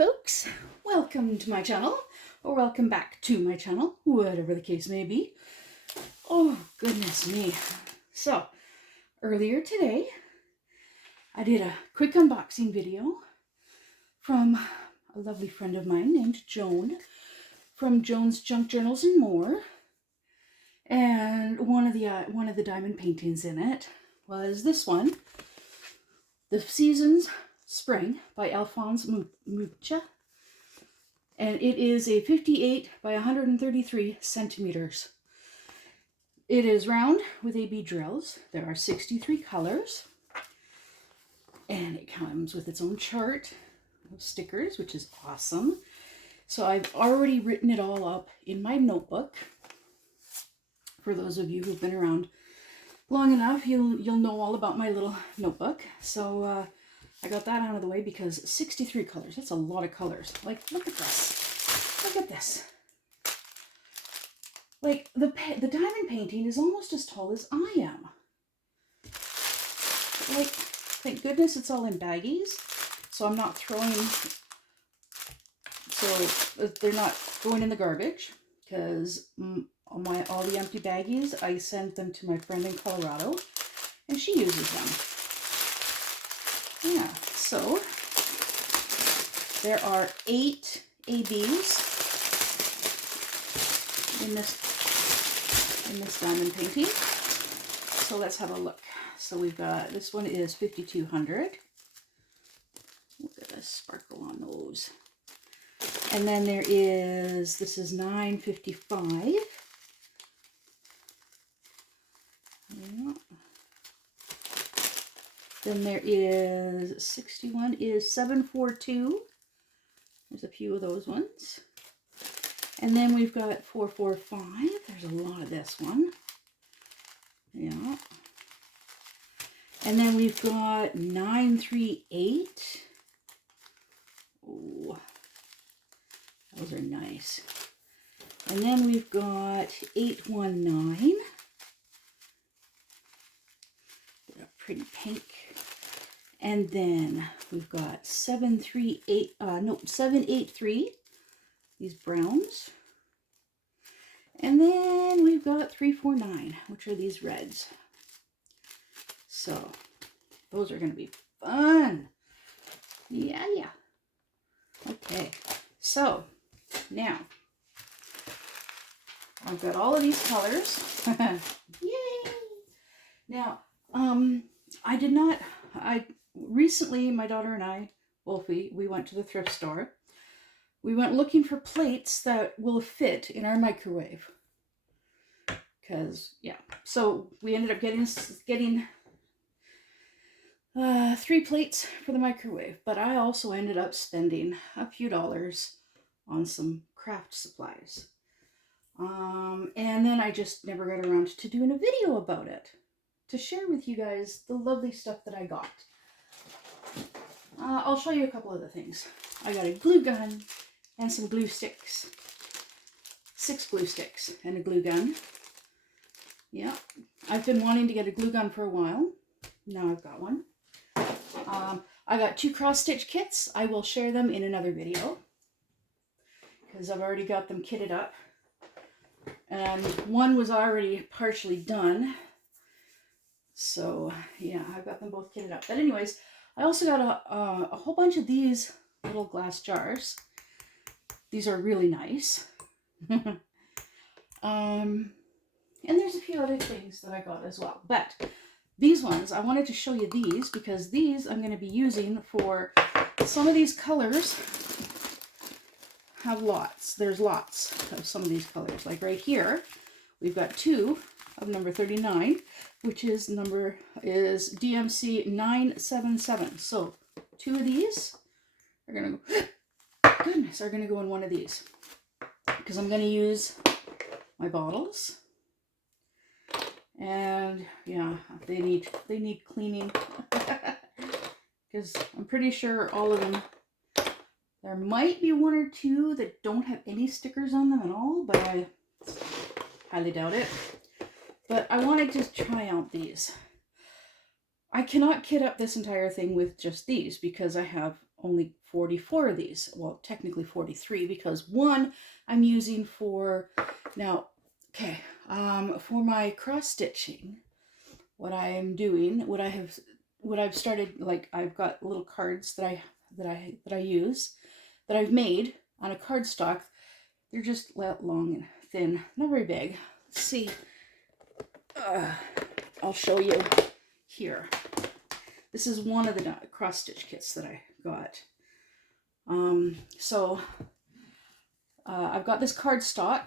folks, welcome to my channel, or welcome back to my channel, whatever the case may be. Oh, goodness me. So, earlier today, I did a quick unboxing video from a lovely friend of mine named Joan, from Joan's Junk Journals and More. And one of the diamond paintings in it was this one, The Seasons Spring by Alphonse Mucha. And it is a 58 by 133 centimeters. It is round with AB drills. There are 63 colors. And it comes with its own chart of stickers, which is awesome. So I've already written it all up in my notebook. For those of you who've been around long enough, you'll know all about my little notebook. So I got that out of the way because 63 colors, that's a lot of colors. Like, look at this. Look at this. Like, the diamond painting is almost as tall as I am. Like, thank goodness it's all in baggies, so I'm not throwing, so they're not going in the garbage, because all the empty baggies, I sent them to my friend in Colorado, and she uses them. Yeah, so there are 8 ABs in this diamond painting. So let's have a look. So we've got, this one is 5200. Look at the sparkle on those. And then there is, this is 955. Yeah. Then there is 61 is 742. There's a few of those ones. And then we've got 445. There's a lot of this one. Yeah. And then we've got 938. Oh, those are nice. And then we've got 819. Pretty pink. And then we've got 783, these browns. And then we've got 349, which are these reds. So those are going to be fun. Yeah. Okay, so now I've got all of these colors. Yay! Now, recently my daughter and I, Wolfie, we went to the thrift store. We went looking for plates that will fit in our microwave. Because, yeah, so we ended up getting 3 plates for the microwave. But I also ended up spending a few dollars on some craft supplies. And then I just never got around to doing a video about it, to share with you guys the lovely stuff that I got. I'll show you a couple of the things. I got a glue gun and some glue sticks. 6 glue sticks and a glue gun. Yeah, I've been wanting to get a glue gun for a while. Now I've got one. I got 2 cross-stitch kits. I will share them in another video, because I've already got them kitted up. And one was already partially done. So, yeah, I've got them both kitted up. But anyways, I also got a whole bunch of these little glass jars. These are really nice. And there's a few other things that I got as well. But these ones, I wanted to show you these, because these I'm going to be using for some of these colors. Have lots. There's lots of some of these colors. Like right here, we've got 2 of number 39, which is DMC 977. So 2 of these are gonna go in one of these, because I'm gonna use my bottles, and yeah, they need cleaning, because I'm pretty sure all of them. There might be 1 or 2 that don't have any stickers on them at all, but I highly doubt it. But I wanted to try out these. I cannot kit up this entire thing with just these, because I have only 44 of these. Well, technically 43 because one I'm using for now. Okay, for my cross stitching, what I am doing, what I've started, like I've got little cards that I use that I've made on a cardstock. They're just long and thin, not very big. Let's see. I'll show you here. This is one of the cross stitch kits that I got. I've got this cardstock,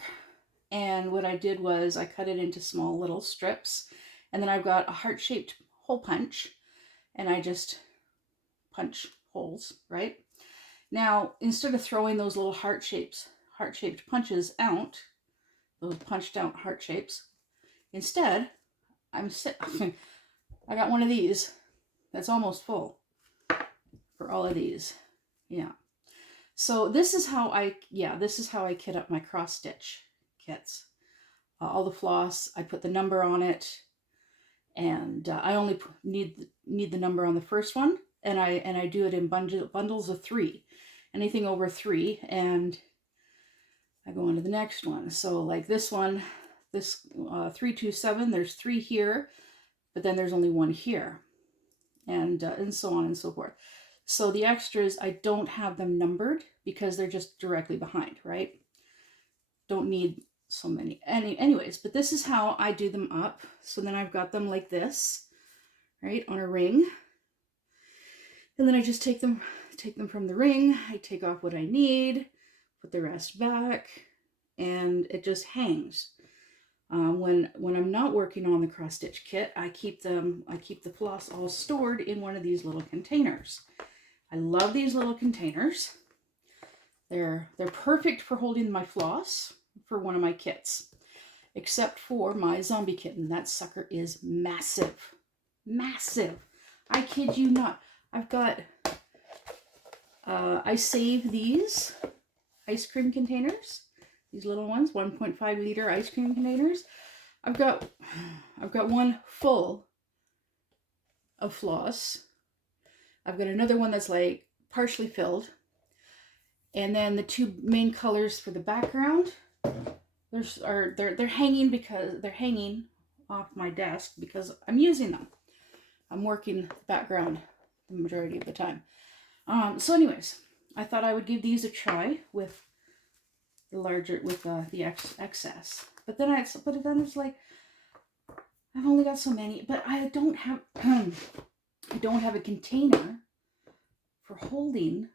and what I did was I cut it into small little strips, and then I've got a heart-shaped hole punch, and I just punch holes, right? Now, instead of throwing those little heart-shaped punches out, those punched out heart shapes, instead, I got one of these that's almost full for all of these. Yeah. So this is how I kit up my cross stitch kits. All the floss, I put the number on it, and I only need the number on the first one, and I do it in bundles of 3, anything over 3, and I go on to the next one. So like this one, this 327, there's 3 here, but then there's only 1 here, and so on and so forth. So the extras, I don't have them numbered because they're just directly behind, right? Don't need so many. Anyways, but this is how I do them up. So then I've got them like this, right, on a ring. And then I just take them from the ring. I take off what I need, put the rest back, and it just hangs. When I'm not working on the cross stitch kit, I keep the floss all stored in one of these little containers. I love these little containers. They're perfect for holding my floss for one of my kits, except for my zombie kitten. That sucker is massive. Massive. I kid you not. I've got, I save these ice cream containers, these little ones, 1.5 liter ice cream containers. I've got one full of floss. I've got another one that's like partially filled. And then the 2 main colors for the background, they're hanging because they're hanging off my desk because I'm using them. I'm working the background the majority of the time. So anyways, I thought I would give these a try with the larger, with the excess. But then it's like, I've only got so many, but I don't have I don't have a container for holding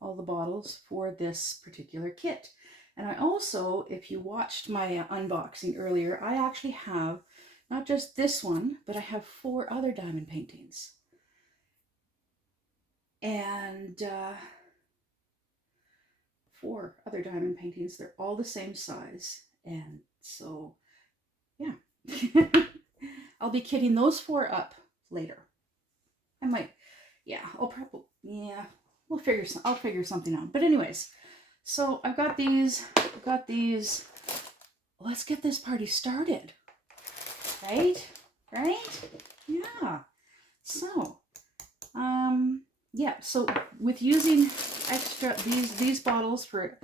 all the bottles for this particular kit. And I also, if you watched my unboxing earlier, I actually have not just this one, but I have 4 other diamond paintings. And 4 other diamond paintings. They're all the same size. And so, yeah. I'll be kitting those 4 up later. I might, yeah, I'll figure something out. But anyways, so I've got these. Let's get this party started. Right? Yeah. So, yeah, so with using extra, these bottles for,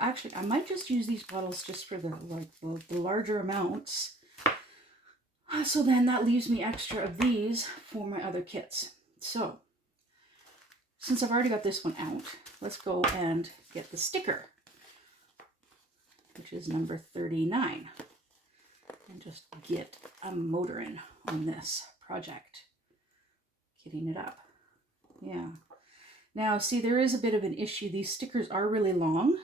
actually, I might just use these bottles just for the larger amounts. So then that leaves me extra of these for my other kits. So, since I've already got this one out, let's go and get the sticker, which is number 39. And just get a motoring on this project. Kitting it up. Yeah. Now, see, there is a bit of an issue. These stickers are really long,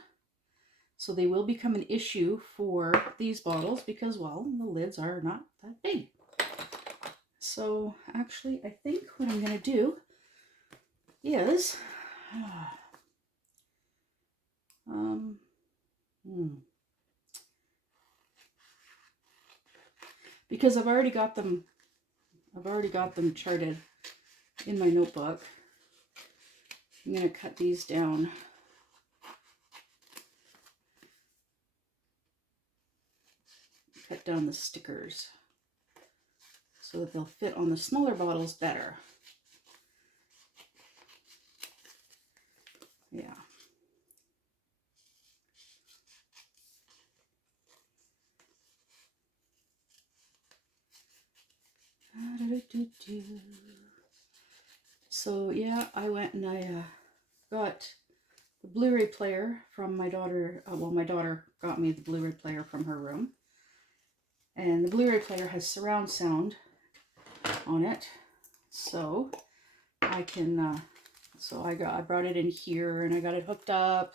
so they will become an issue for these bottles because, well, the lids are not that big. So, actually, I think what I'm going to do is, because I've already got them charted in my notebook. I'm going to cut these down. Cut down the stickers so that they'll fit on the smaller bottles better. Yeah. So yeah, I went and I got the Blu-ray player from my daughter. Well, my daughter got me the Blu-ray player from her room. And the Blu-ray player has surround sound on it. So I can, I brought it in here and I got it hooked up.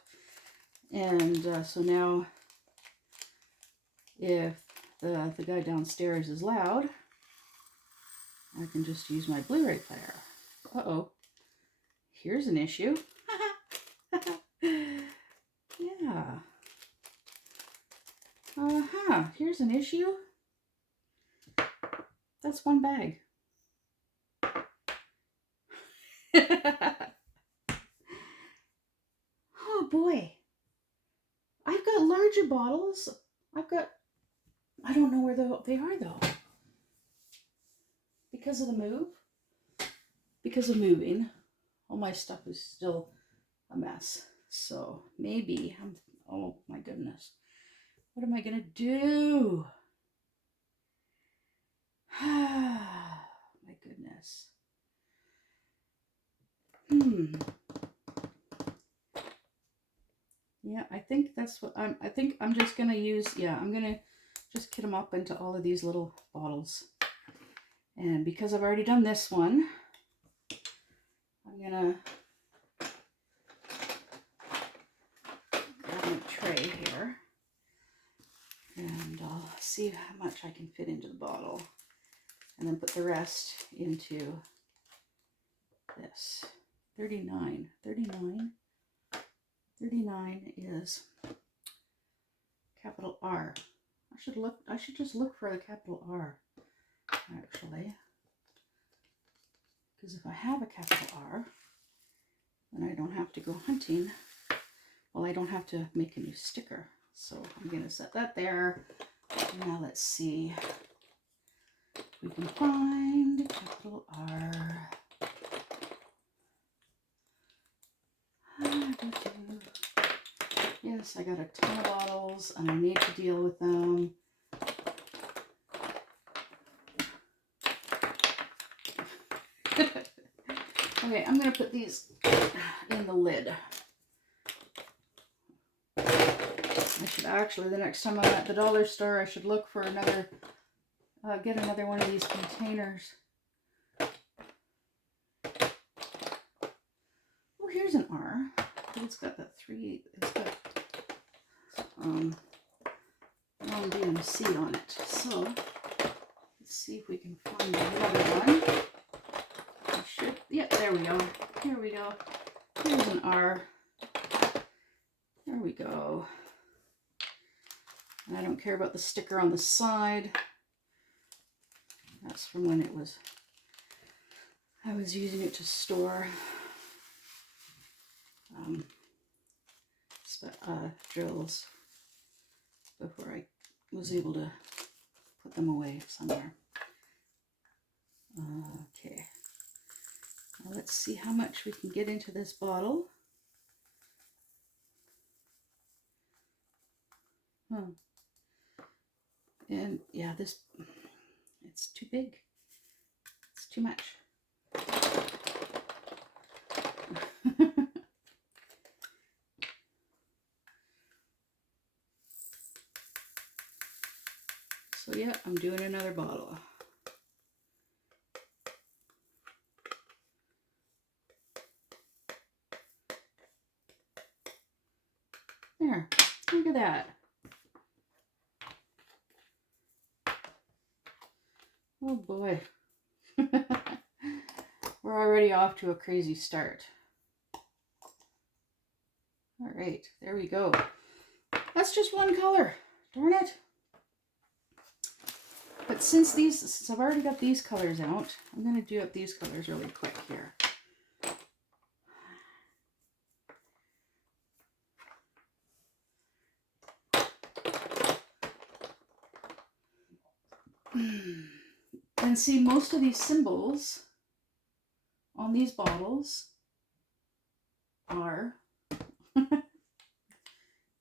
And so now if the guy downstairs is loud, I can just use my Blu-ray player. Uh-oh. Here's an issue. Yeah. Here's an issue. That's one bag. Oh boy. I've got larger bottles. I don't know where they are though. Because of the move. Because of moving. All my stuff is still a mess. So maybe oh my goodness. What am I gonna do? My goodness. Yeah, I think that's what I think I'm just gonna use, I'm gonna just kit them up into all of these little bottles. And because I've already done this one, I'm gonna grab my tray here and I'll see how much I can fit into the bottle and then put the rest into this. 39 is capital R. I should just look for the capital R actually, because if I have a capital R, then I don't have to go hunting. Well, I don't have to make a new sticker. So I'm going to set that there. Now let's see if we can find a capital R. Yes, I got a ton of bottles and I need to deal with them. Okay, I'm going to put these in the lid. I should actually, the next time I'm at the dollar store, I should look for another, get another one of these containers. Oh, here's an R. It's got that it's got long DMC on it. So let's see if we can find another one. Yep, there we go. Here we go. Here's an R. There we go. And I don't care about the sticker on the side. That's from when I was using it to store drills before I was able to put them away somewhere. Okay. Now let's see how much we can get into this bottle. And yeah, it's too big. It's too much. So yeah, I'm doing another bottle. There, look at that. Oh boy. We're already off to a crazy start. All right, there we go. That's just one color. Darn it. But since I've already got these colors out, I'm going to do up these colors really quick here. And see, most of these symbols on these bottles are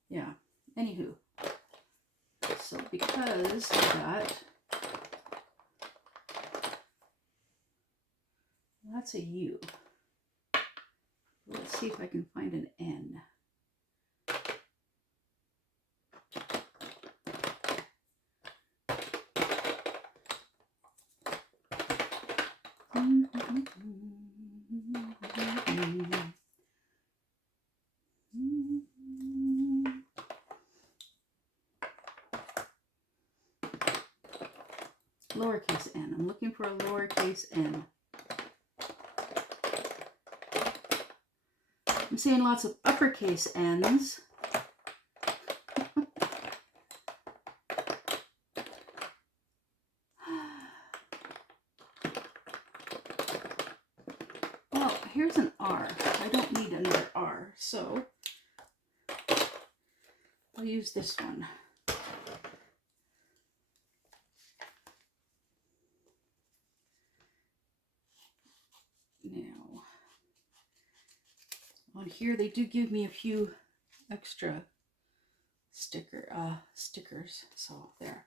Yeah, anywho. So because of that, that's a U. Let's see if I can find an N. Lowercase n. I'm looking for a lowercase n. I'm seeing lots of uppercase n's. Well, here's an R. I don't need another R, so I'll use this one. Now, on here they do give me a few extra stickers, so there.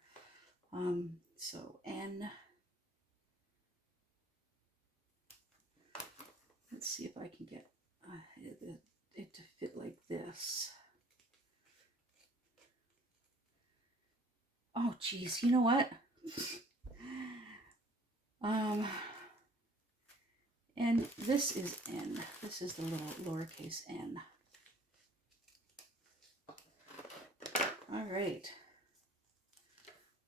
So N. Let's see if I can get it to fit like this. Oh, geez, you know what? And this is N. This is the little lowercase n. All right.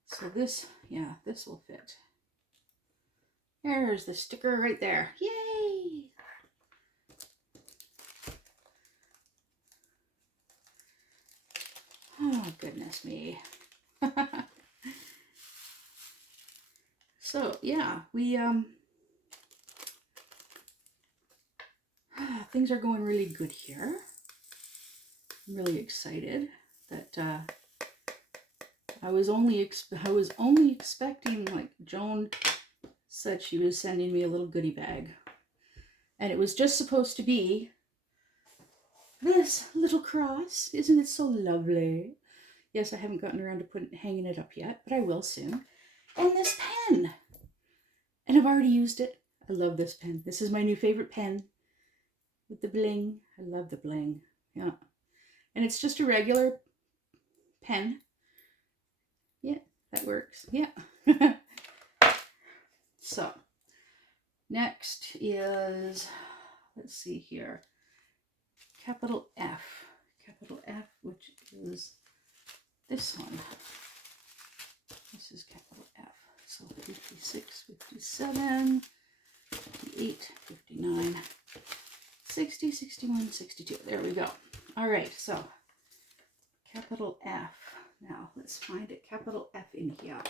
So this, yeah, this will fit. There's the sticker right there. Yay! Oh, goodness me. So, yeah, we, things are going really good here. I'm really excited that, I was only expecting, like, Joan said she was sending me a little goodie bag. And it was just supposed to be this little cross. Isn't it so lovely? Yes, I haven't gotten around to hanging it up yet, but I will soon. And this pen. And I've already used it. I love this pen. This is my new favorite pen. With the bling. I love the bling. Yeah. And it's just a regular pen. Yeah, that works. Yeah. So, next is, let's see here, capital F. Capital F, which is this one. This is capital F. So 56, 57, 58, 59, 60, 61, 62. There we go. All right, so capital F. Now, let's find a capital F in here.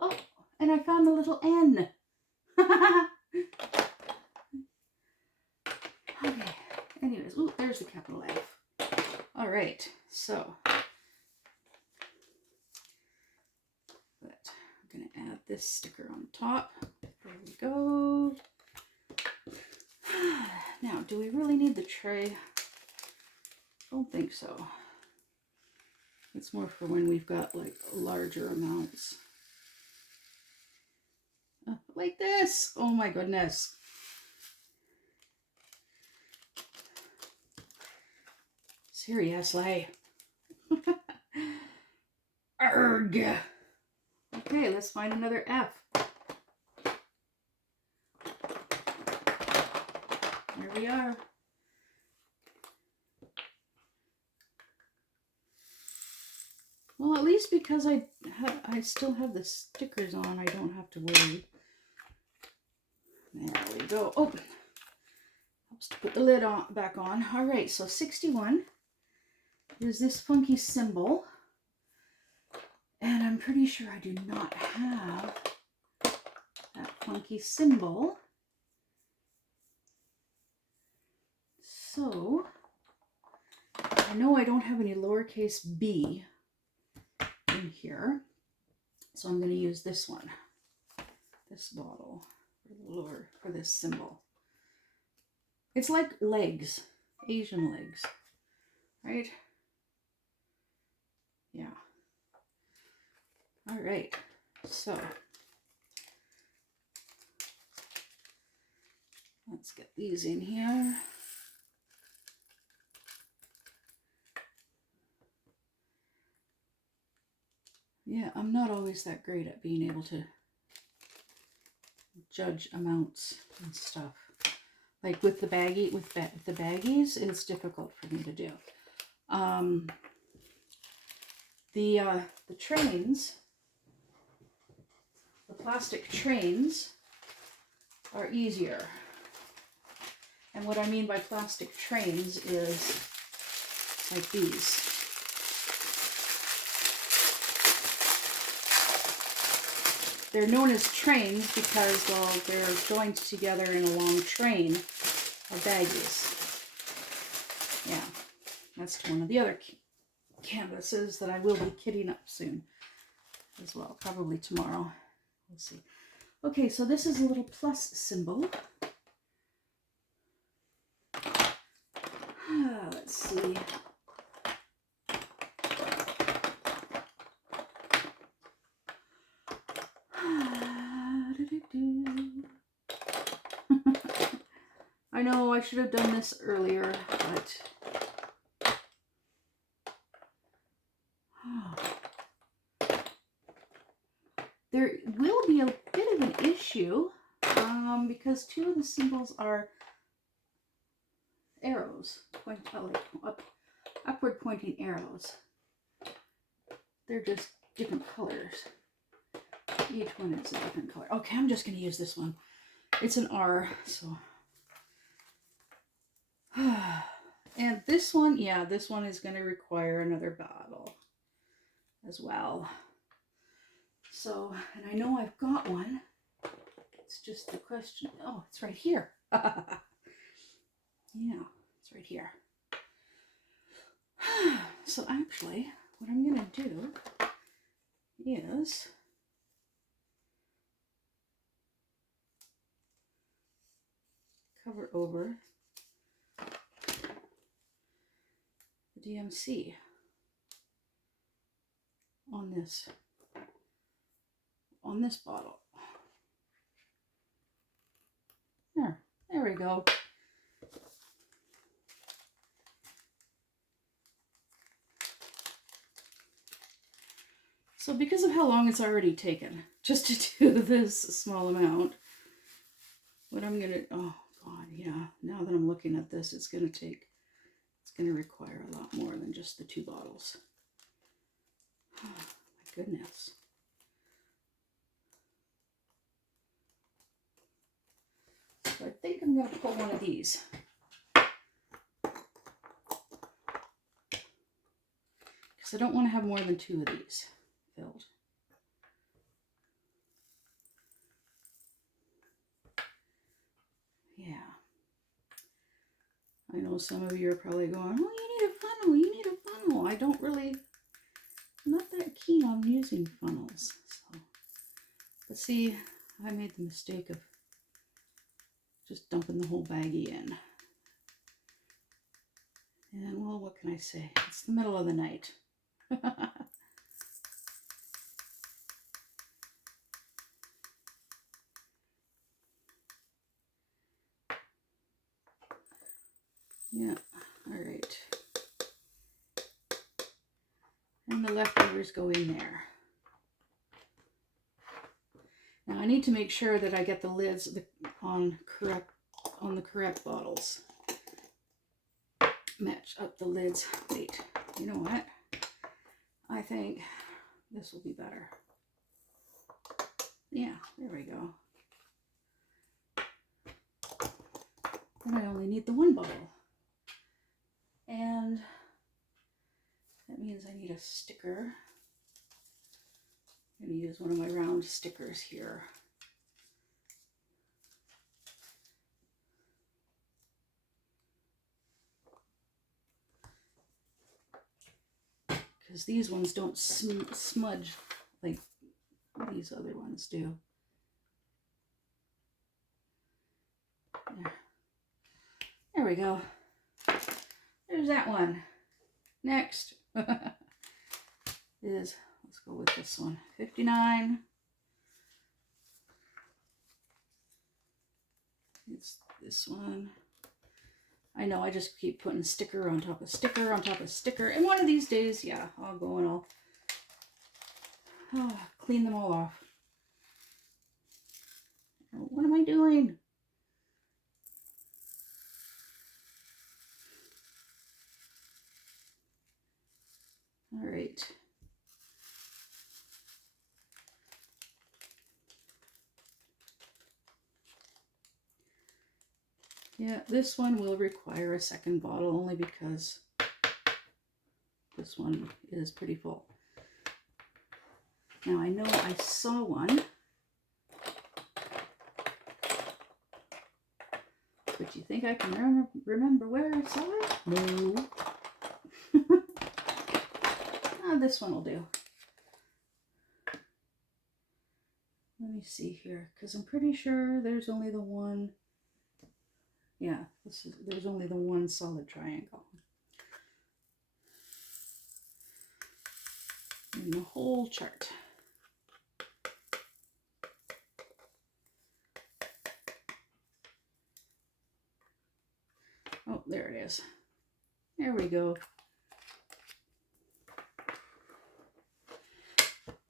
Oh, and I found the little N. Okay, anyways, ooh, there's the capital F. All right, so I'm going to add this sticker on top. There we go. Now, do we really need the tray? Don't think so. It's more for when we've got like larger amounts. Like this. Oh my goodness. Seriously. Arrgh. Okay, let's find another F. There we are. Well, at least because I still have the stickers on, I don't have to worry. There we go. Oh, helps to put the lid back on. All right, so 61 is this funky symbol. And I'm pretty sure I do not have that funky symbol. So I know I don't have any lowercase b in here. So I'm going to use this one, this bottle, for this symbol. It's like legs, Asian legs, right? Yeah. All right. So let's get these in here. Yeah, I'm not always that great at being able to judge amounts and stuff. Like with the baggies, it's difficult for me to do. The trains, the plastic trains, are easier. And what I mean by plastic trains is like these. They're known as trains because, well, they're joined together in a long train of baggies. Yeah, that's one of the other canvases that I will be kitting up soon as well, probably tomorrow. We'll see. Okay, so this is a little plus symbol. Let's see. I know I should have done this earlier, but there will be a bit of an issue because two of the symbols are arrows, upward pointing arrows. They're just different colors. Each one is a different color. Okay, I'm just going to use this one. It's an R, so. And this one, yeah, this one is going to require another bottle as well. So, and I know I've got one. It's just the question. Oh, it's right here. Yeah, it's right here. So actually, what I'm going to do is cover over the DMC on this bottle. There we go. So because of how long it's already taken just to do this small amount, what I'm gonna, oh God, yeah, now that I'm looking at this, it's gonna require a lot more than just the 2 bottles. Oh, my goodness. So I think I'm gonna pull one of these. Because I don't want to have more than 2 of these filled. Yeah. I know some of you are probably going, oh, you need a funnel, you need a funnel. I don't really, I'm not that keen on using funnels. So. But see, I made the mistake of just dumping the whole baggie in. And well, what can I say? It's the middle of the night. Yeah, all right. And the leftovers go in there. Now I need to make sure that I get the lids on the correct bottles. Match up the lids. Wait, you know what? I think this will be better. Yeah, there we go. Then I only need the 1 bottle. And that means I need a sticker I'm going to use one of my round stickers here. Because these ones don't smudge like these other ones do. There we go. There's that one. Next is, let's go with this one, 59. It's this one. I know I just keep putting sticker on top of sticker on top of sticker. And one of these days, yeah, I'll go and I'll clean them all off. What am I doing? All right. Yeah, this one will require a second bottle only because this one is pretty full. Now I know I saw one, but you think I can remember where I saw it? No. This one will do. Let me see here, because I'm pretty sure there's only the one. Yeah, there's only the one solid triangle in the whole chart. Oh, there it is. There we go.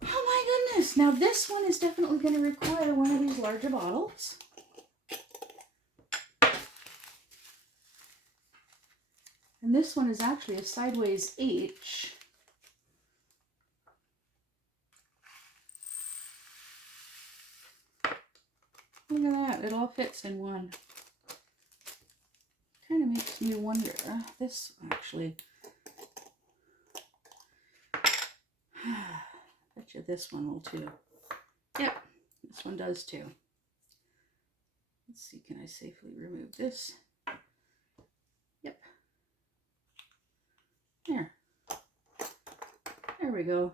Oh my goodness. Now this one is definitely going to require one of these larger bottles. And this one is actually a sideways H. Look at that. It all fits in one. Kind of makes me wonder. This actually. Bet you this one will too. Yep, this one does too. Let's see, can I safely remove this? Yep. There. There we go.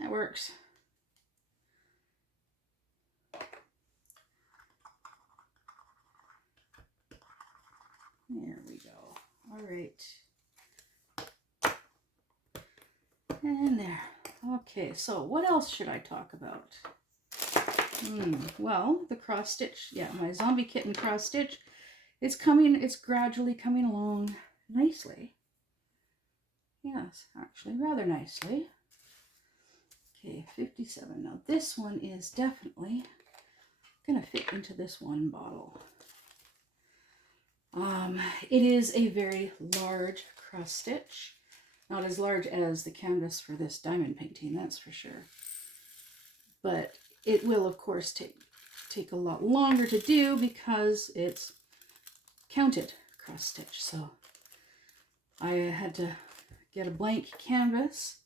That works. There we go. All right. And there. Okay, so what else should I talk about? Well, the cross stitch. Yeah, my zombie kitten cross stitch. It's gradually coming along nicely. Yes, actually rather nicely. Okay, 57. Now this one is definitely gonna fit into this one bottle. It is a very large cross stitch. Not as large as the canvas for this diamond painting, that's for sure. But it will, of course, take a lot longer to do because it's counted cross stitch. So I had to get a blank canvas,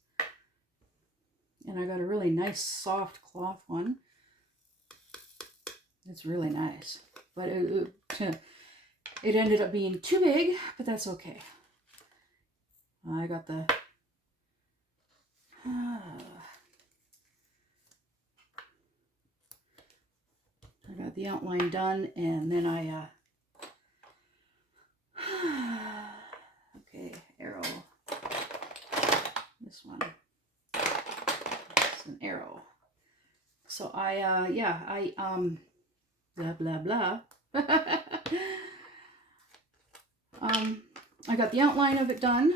and I got a really nice soft cloth one. It's really nice, but it ended up being too big, but that's okay. I got the outline done, and then okay, arrow. This one. It's an arrow. So blah blah blah. I got the outline of it done.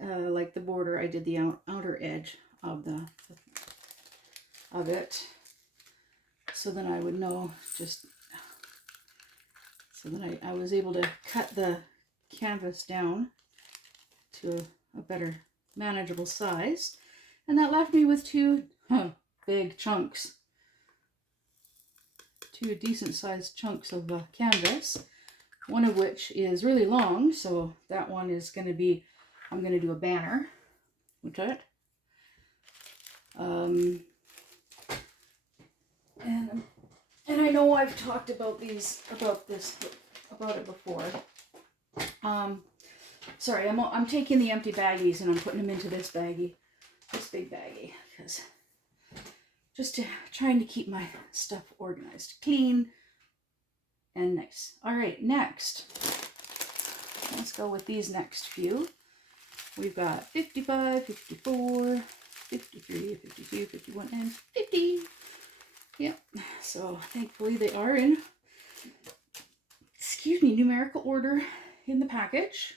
Like the border, I did the outer edge of it, so then I would know so then I was able to cut the canvas down to a better manageable size, and that left me with two big chunks, two decent sized chunks of canvas, one of which is really long, so that one is going to be, I'm going to do a banner with it. And I know I've talked about about it before. Sorry, I'm taking the empty baggies and I'm putting them into this baggie, this big baggie, because just trying to keep my stuff organized, clean, and nice. All right, next, let's go with these next few. We've got 55, 54, 53, 52, 51, and 50. Yep, so thankfully they are in, numerical order in the package.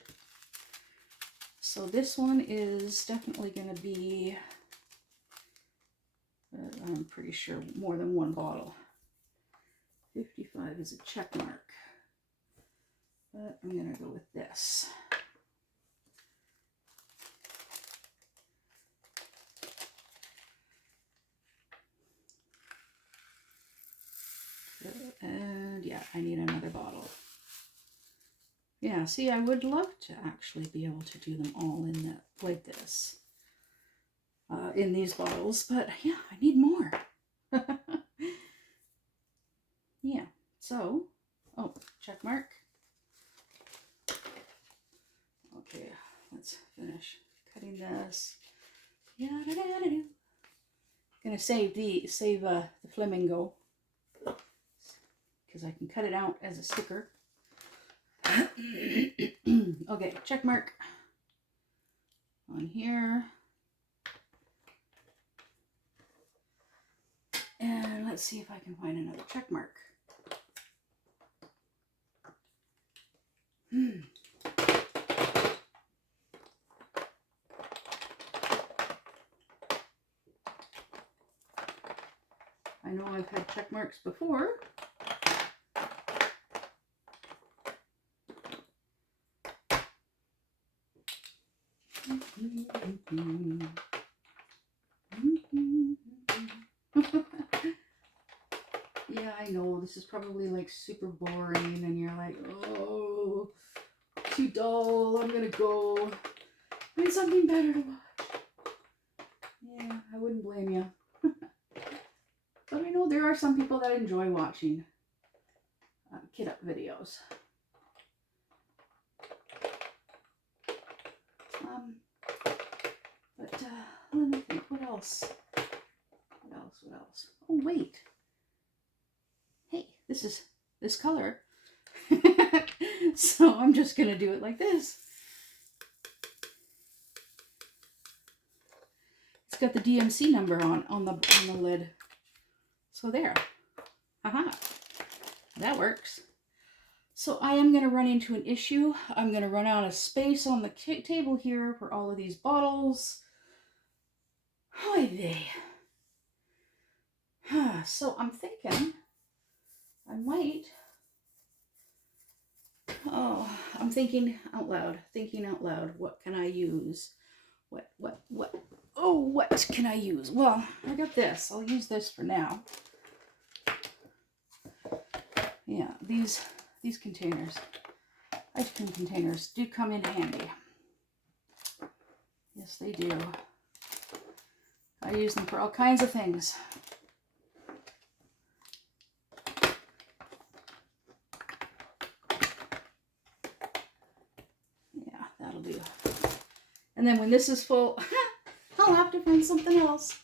So this one is definitely going to be, I'm pretty sure, more than one bottle. 55 is a check mark. But I'm going to go with this. And yeah, I need another bottle. Yeah, see, I would love to actually be able to do them all in that, like this. In these bottles, but yeah, I need more. Yeah, so, oh, check mark. Okay, let's finish cutting this. Yada-da-da-do. Gonna save the flamingo because I can cut it out as a sticker. Okay, check mark on here. And let's see if I can find another check mark. I know I've had check marks before. Yeah, I know this is probably like super boring and you're like, oh, too dull, I'm gonna go find something better to watch. Yeah, I wouldn't blame you. But I know there are some people that enjoy watching kid up videos. But let me think, what else? What else? Oh, wait. Hey, this is this color. So I'm just going to do it like this. It's got the DMC number on the lid. So there. Haha. That works. So I am going to run into an issue. I'm going to run out of space on the table here for all of these bottles. Oy vey. So I'm thinking I might, I'm thinking out loud, what can I use? What can I use? Well, I got this. I'll use this for now. Yeah, these containers, ice cream containers, do come in handy. Yes, they do. I use them for all kinds of things. Yeah, that'll do. And then when this is full, I'll have to find something else.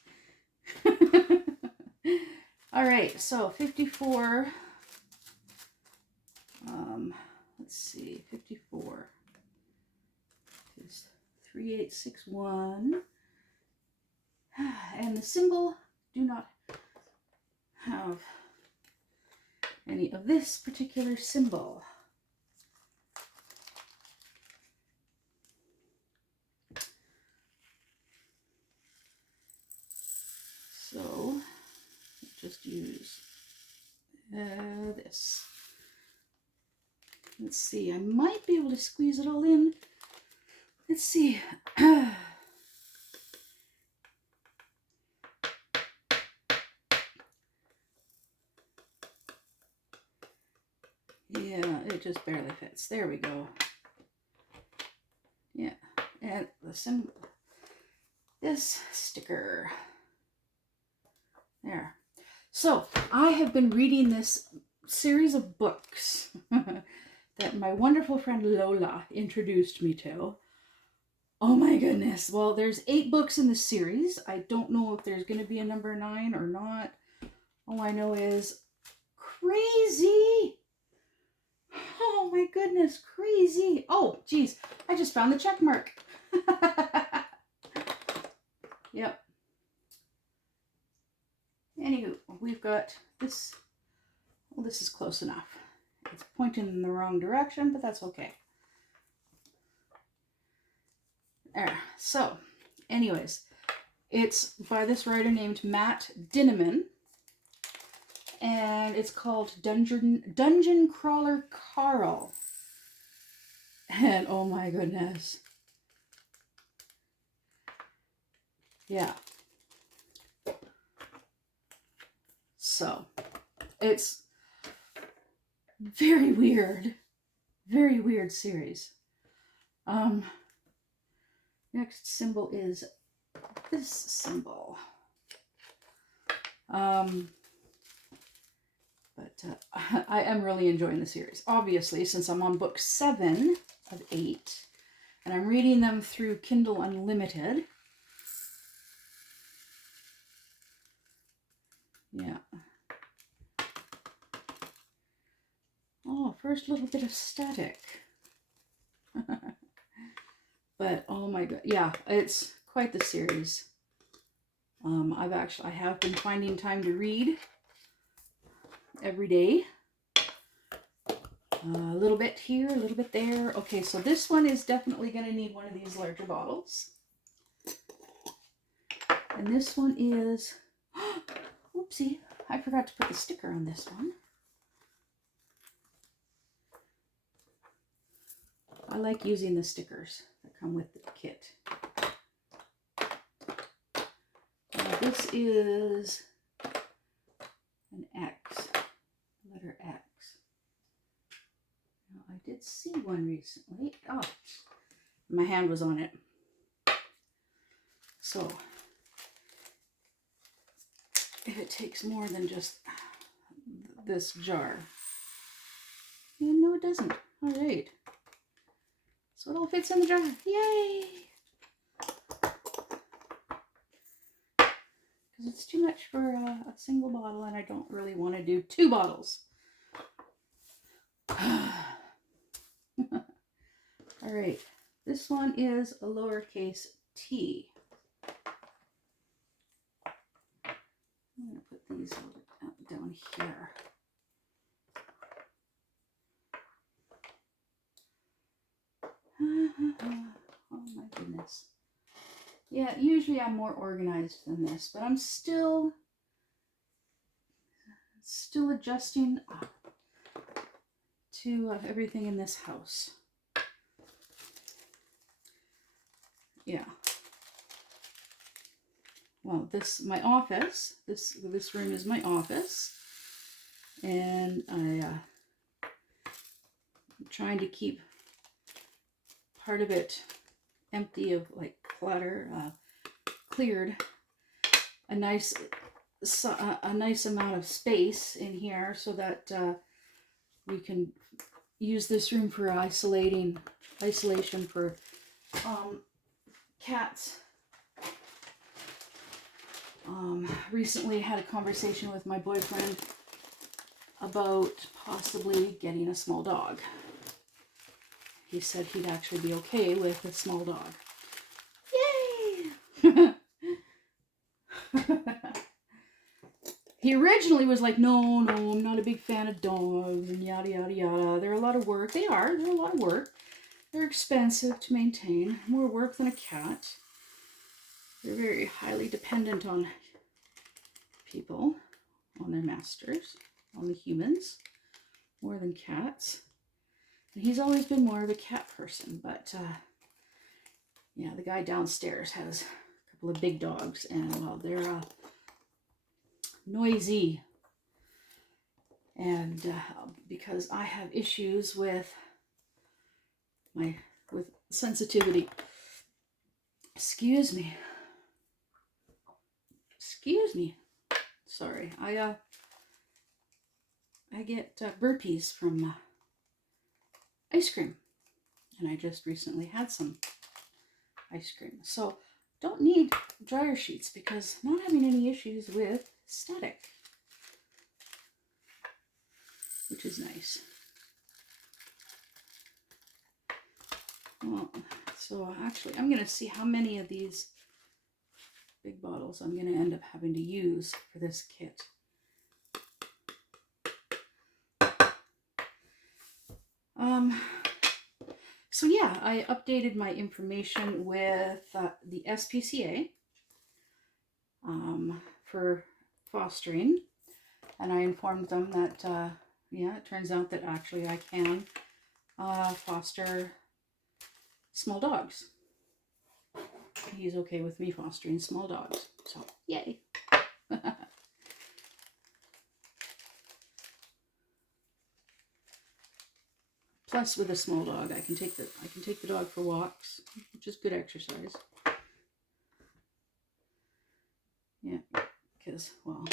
All right, so 54. Let's see, 54 is 3861. And the symbol, do not have any of this particular symbol. So just use this. Let's see, I might be able to squeeze it all in. Let's see. Yeah, it just barely fits. There we go. Yeah, and the symbol, this sticker. There. So, I have been reading this series of books that my wonderful friend Lola introduced me to. Oh my goodness. Well, there's 8 books in the series. I don't know if there's going to be a number 9 or not. All I know is crazy. Oh my goodness, crazy. Oh, geez. I just found the check mark. Yep. Anywho, we've got this. Well, this is close enough. It's pointing in the wrong direction, but that's okay. There. So, anyways, it's by this writer named Matt Dinniman, and it's called Dungeon Crawler Carl. And oh my goodness. Yeah. So, it's very weird series. Next symbol is this symbol. But I am really enjoying the series. Obviously, since I'm on book 7 of 8, and I'm reading them through Kindle Unlimited. Yeah. Oh, first little bit of static. But oh my god, yeah, it's quite the series. I have been finding time to read every day. A little bit here, a little bit there. Okay, so this one is definitely going to need one of these larger bottles. And this one is, oopsie, I forgot to put the sticker on this one. I like using the stickers that come with the kit. This is an X, letter X. Now, I did see one recently. Oh, my hand was on it. So, if it takes more than just this jar. Yeah, no, it doesn't. All right. So it all fits in the jar. Yay! Because it's too much for a single bottle, and I don't really want to do 2 bottles. All right. This one is a lowercase t. I'm going to put these down here. Oh my goodness. Yeah, usually I'm more organized than this, but I'm still adjusting to everything in this house. Yeah. Well, my office. This room is my office, and I'm trying to keep part of it empty of like clutter, cleared a nice amount of space in here so that we can use this room for isolation for cats. Recently had a conversation with my boyfriend about possibly getting a small dog. He said he'd actually be okay with a small dog. Yay! He originally was like, no, I'm not a big fan of dogs and yada, yada, yada. They're a lot of work. They're a lot of work. They're expensive to maintain. More work than a cat. They're very highly dependent on people, on their masters, on the humans, more than cats. And he's always been more of a cat person, but yeah, the guy downstairs has a couple of big dogs, and well, they're noisy. And because I have issues with sensitivity. Excuse me. sorry. I get burpees from ice cream, and I just recently had some ice cream. So don't need dryer sheets because I'm not having any issues with static, which is nice. Well, so actually I'm going to see how many of these big bottles I'm going to end up having to use for this kit. So yeah, I updated my information with the SPCA for fostering, and I informed them that yeah, it turns out that actually I can foster small dogs. He's okay with me fostering small dogs, so yay. Plus, with a small dog, I can take the dog for walks, which is good exercise. Yeah, because, well,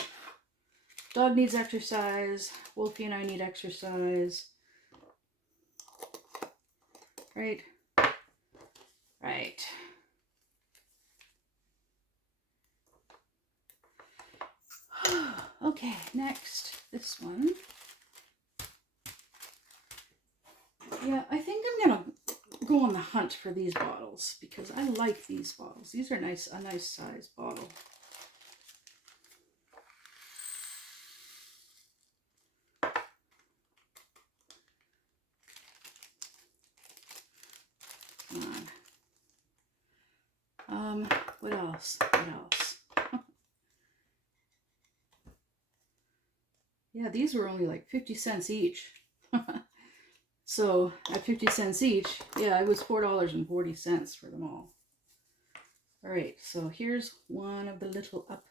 dog needs exercise. Wolfie and I need exercise. Right? Right. Okay, next, this one. Yeah, I think I'm gonna go on the hunt for these bottles because I like these bottles. These are a nice size bottle. Come on. What else? What else? Yeah, these were only like 50 cents each. So at 50 cents each, yeah, it was $4.40 for them all. All right, so here's one of the little up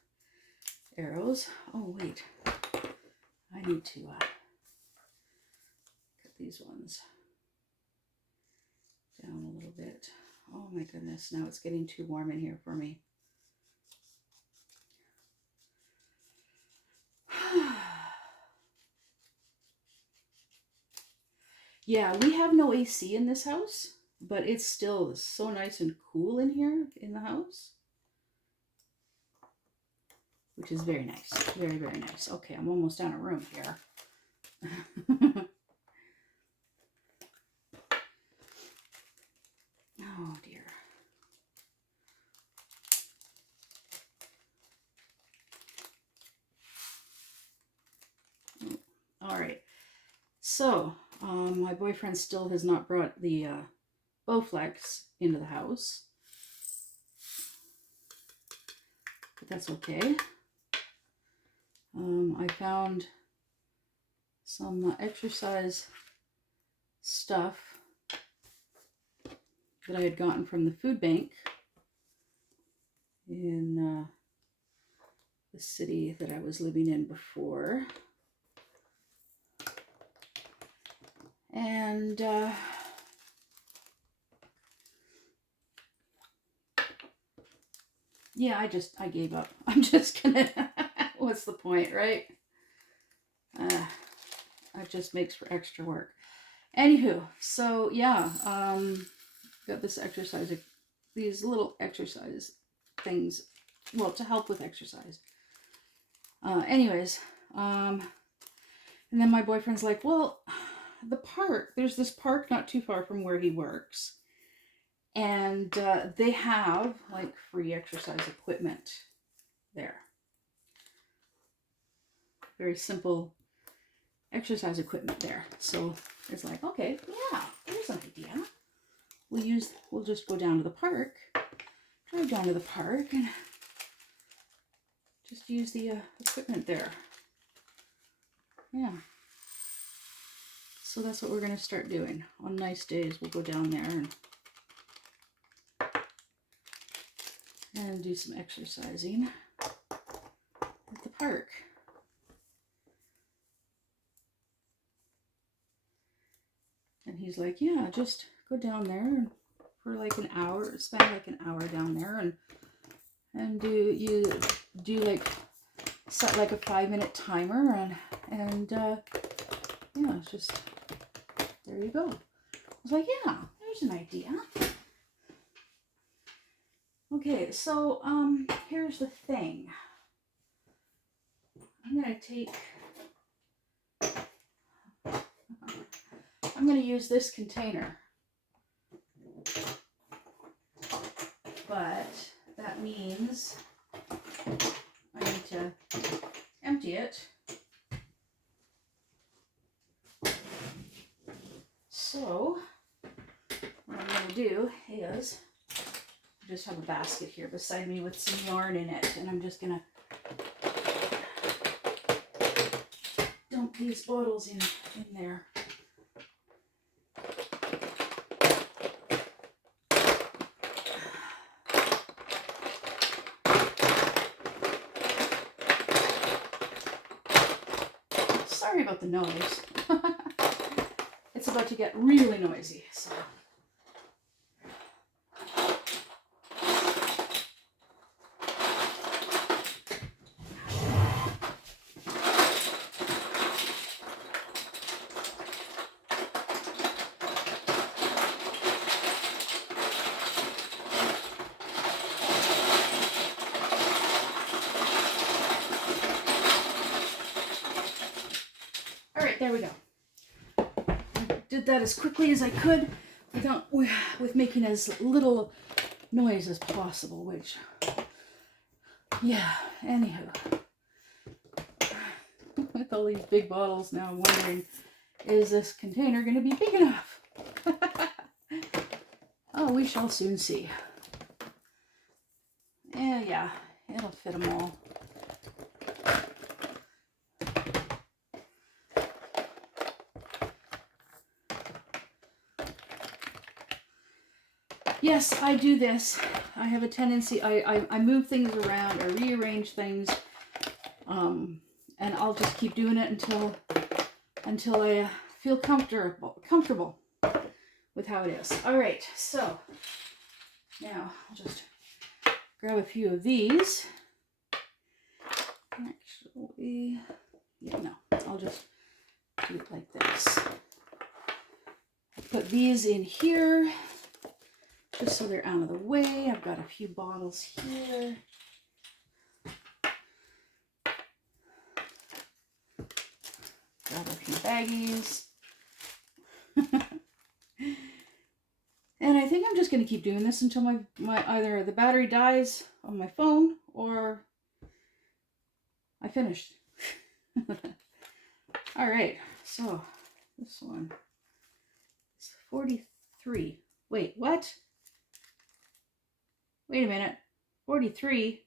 arrows. Oh, wait. I need to cut these ones down a little bit. Oh my goodness, now it's getting too warm in here for me. Yeah, we have no AC in this house, but it's still so nice and cool in here in the house, which is very nice. Very, very nice. Okay, I'm almost out of room here. Oh dear. All right. So, my boyfriend still has not brought the Bowflex into the house, but that's okay. I found some exercise stuff that I had gotten from the food bank in the city that I was living in before. And yeah, I gave up. I'm just gonna, what's the point, right? It just makes for extra work. Anywho, so yeah, got this exercise, these little exercise things, well, to help with exercise. Anyways, and then my boyfriend's like, well, the park, there's this park not too far from where he works, and they have like free exercise equipment there. Very simple exercise equipment there. So it's like, okay, yeah, there's an idea. We'll just go down to the park, drive down to the park, and just use the equipment there. Yeah. So that's what we're going to start doing. On nice days, we'll go down there and do some exercising at the park. And he's like, yeah, just go down there for like an hour, spend like an hour down there and do like set like a 5-minute timer, and yeah, it's just, there you go. I was like, yeah, there's an idea. Okay, so here's the thing. I'm gonna use this container, but that means I need to empty it. So what I'm gonna do is I just have a basket here beside me with some yarn in it, and I'm just gonna dump these bottles in there. Sorry about the noise. It's about to get really noisy, so. All right, there we go. I did that as quickly as I could with making as little noise as possible, which, yeah, anywho. With all these big bottles now, I'm wondering, is this container going to be big enough? Oh, we shall soon see. Yeah, it'll fit them all. Yes, I do this. I have a tendency, I move things around, I rearrange things, and I'll just keep doing it until I feel comfortable with how it is. All right, so now I'll just grab a few of these. Actually, yeah, no, I'll just do it like this. Put these in here, just so they're out of the way. I've got a few bottles here. Grab a few baggies. And I think I'm just going to keep doing this until my either the battery dies on my phone or I finished. All right, so this one is 43. Wait, what? Wait a minute. 43?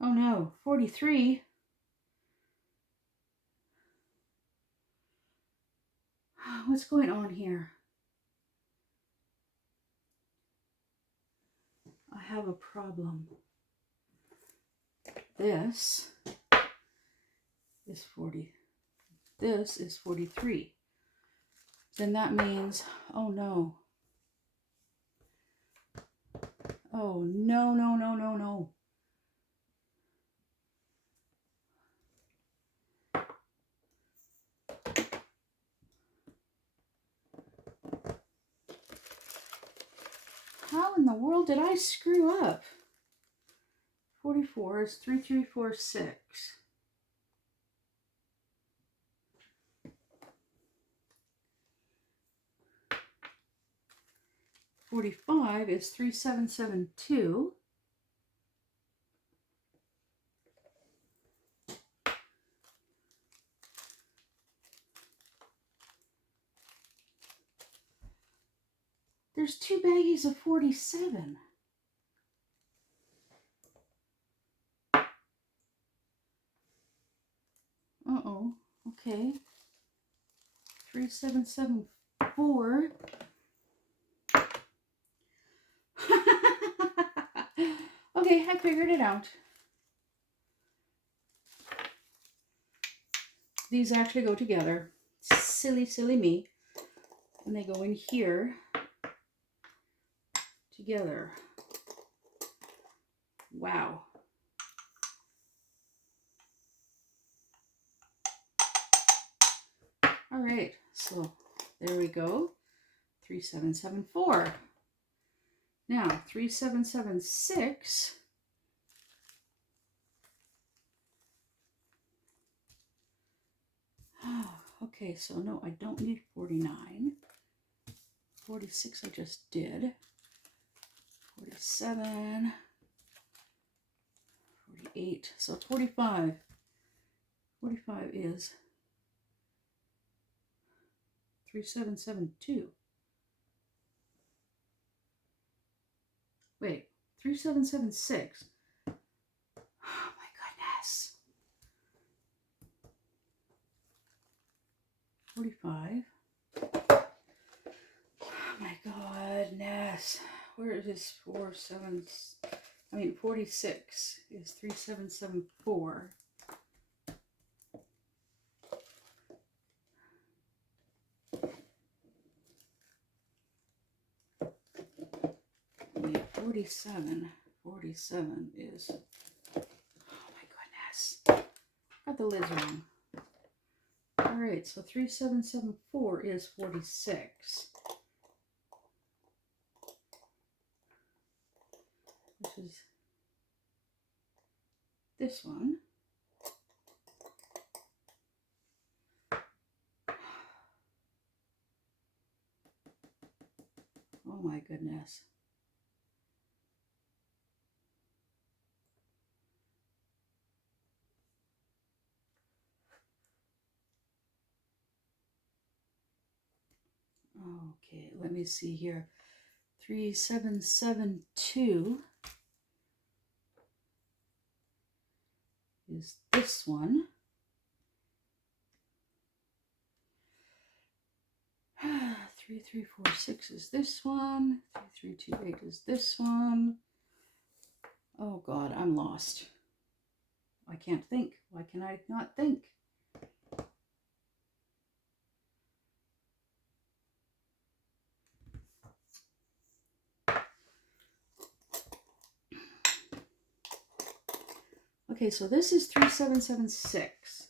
Oh no, 43? What's going on here? I have a problem. This is 40. This is 43. Then that means, oh no. Oh no, no, no, no, no. How in the world did I screw up? 44 is 3346. 45 is 3772. There's 2 baggies of 47. Uh-oh. Okay. 3774. Okay, I figured it out. These actually go together. Silly, silly me. And they go in here together. Wow. right, so there we go. 3774. Now 3776. Okay, so no, I don't need 49. 46 I just did. 47. 48. So 45. 45 is 3772. Wait, 3776. Oh my goodness. 45. Oh my goodness. Where is 46 is 3774. Wait, 47 is, oh my goodness. Got the lids wrong. All right, so 3774 is 46. Which is this one. Oh my goodness. Okay, let me see here. 3772 is this one. 3346 is this one. 3328 is this one. Oh God, I'm lost. I can't think. Why can I not think? Okay, so this is 3776.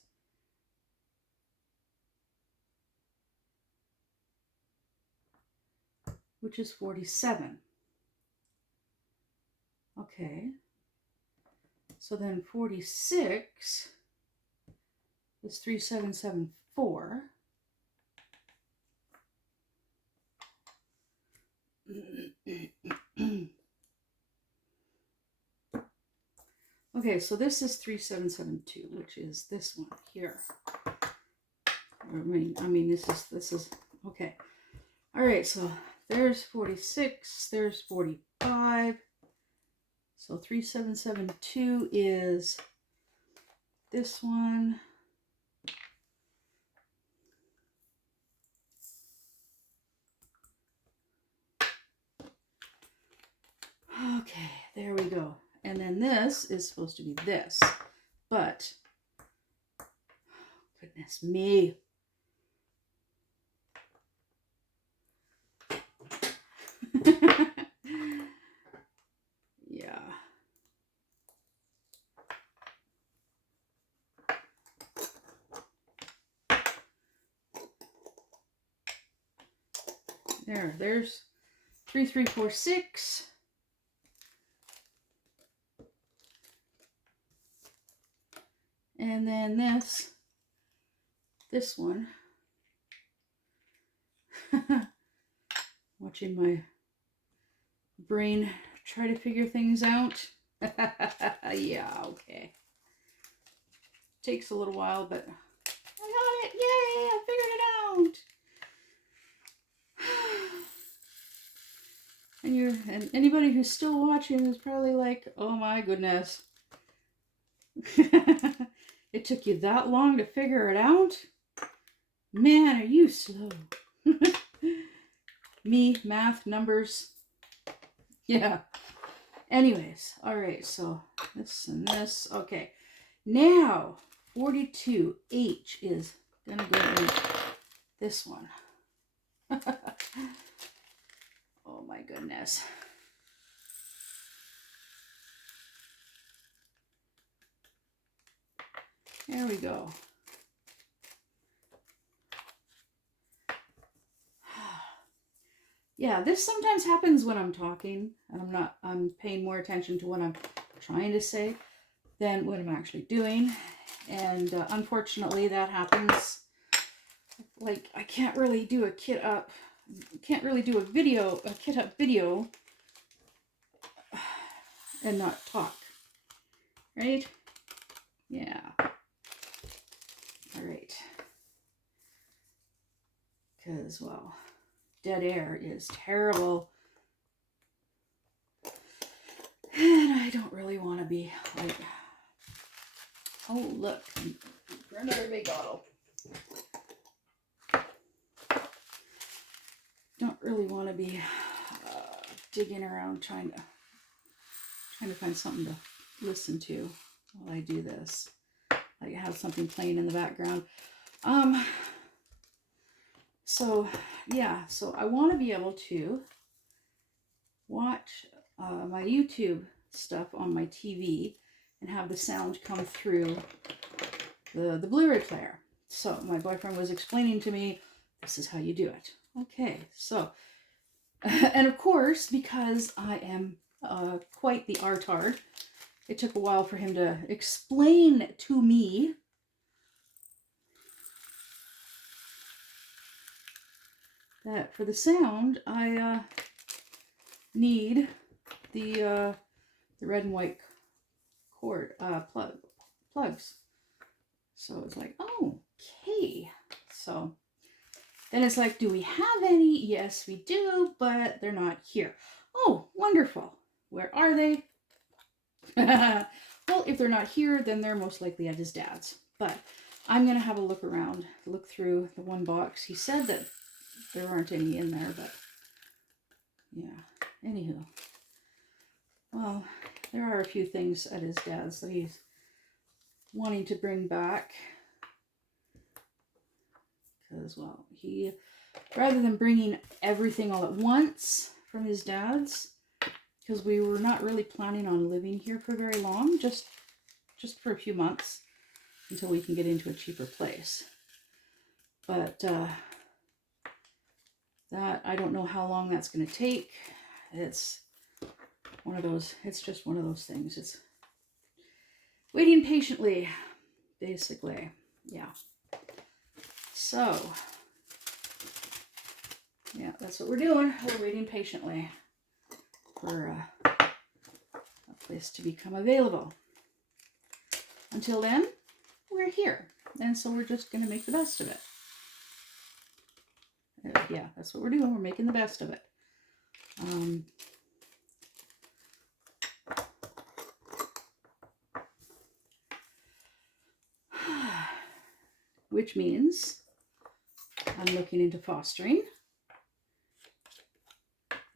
Which is 47. Okay. So then 46 is 3774. Okay, so this is 3772, which is this one here. I mean, this is okay. All right, so there's 46, there's 45. So 3772 is this one. Okay, there we go. And then this is supposed to be this, but goodness me. Yeah. There's 3346. And then this one. Watching my brain try to figure things out. Yeah, okay. Takes a little while, but I got it. Yay, I figured it out. And anybody who's still watching is probably like, oh my goodness. It took you that long to figure it out? Man, are you slow. Me, math, numbers. Yeah. Anyways, all right, so this and this. Okay. Now, 42H is going to go in this one. Oh my goodness. There we go. yeah, this sometimes happens when I'm talking and I'm paying more attention to what I'm trying to say than what I'm actually doing. And unfortunately that happens. Like, I can't really do a kit up video and not talk, right? Yeah. All right. Because, well, dead air is terrible. And I don't really want to be like, oh, look, for another big bottle. Don't really want to be digging around trying to find something to listen to while I do this. Like, have something playing in the background. So yeah, so I want to be able to watch my YouTube stuff on my TV and have the sound come through the Blu-ray player. So my boyfriend was explaining to me, this is how you do it. Okay, so, and of course, because I am quite the artard, it took a while for him to explain to me that for the sound, I need the red and white cord plugs. So it's like, oh, okay. So then it's like, do we have any? Yes, we do, but they're not here. Oh, wonderful. Where are they? Well, if they're not here, then they're most likely at his dad's. But I'm going to have a look around, look through the one box. He said that there aren't any in there, but yeah. Anywho. Well, there are a few things at his dad's that he's wanting to bring back. Because, well, he, rather than bringing everything all at once from his dad's, because we were not really planning on living here for very long, just for a few months until we can get into a cheaper place. But that, I don't know how long that's going to take. It's just one of those things. It's waiting patiently, basically. Yeah. So, yeah, that's what we're doing. We're waiting patiently for a place to become available. Until then, we're here. And so we're just going to make the best of it. Yeah, that's what we're doing. We're making the best of it. Which means I'm looking into fostering.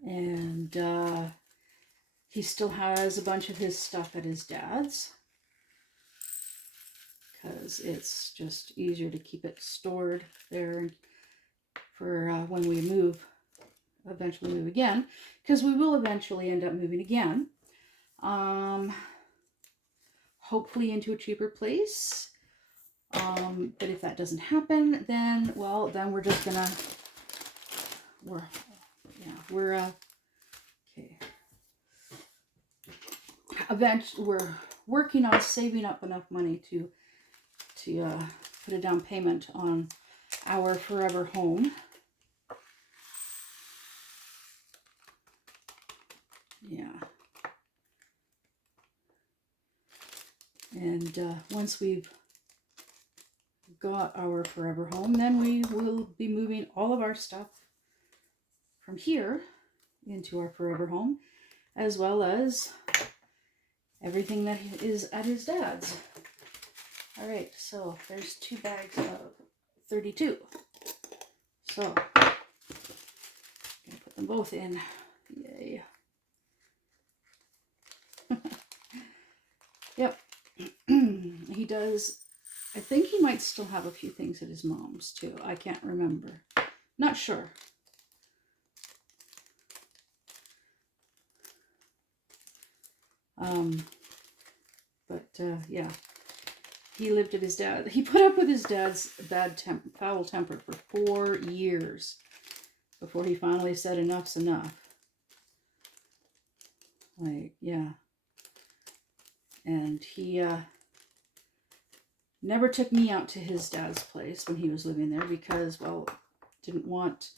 And he still has a bunch of his stuff at his dad's, because it's just easier to keep it stored there for when we eventually move again, because we will eventually end up moving again. Hopefully into a cheaper place. But if that doesn't happen, then, well, then we're just gonna, okay. Eventually, we're working on saving up enough money to put a down payment on our forever home. Yeah. And once we've got our forever home, then we will be moving all of our stuff from here into our forever home, as well as everything that is at his dad's. All right, so there's 2 bags of 32. So I'm gonna put them both in. Yay. Yep. He does. I think he might still have a few things at his mom's too. I can't remember. Not sure. Yeah, he lived at his dad. He put up with his dad's foul temper for 4 years. before he finally said enough's enough. Like, yeah. And he never took me out to his dad's place when he was living there because, well, didn't want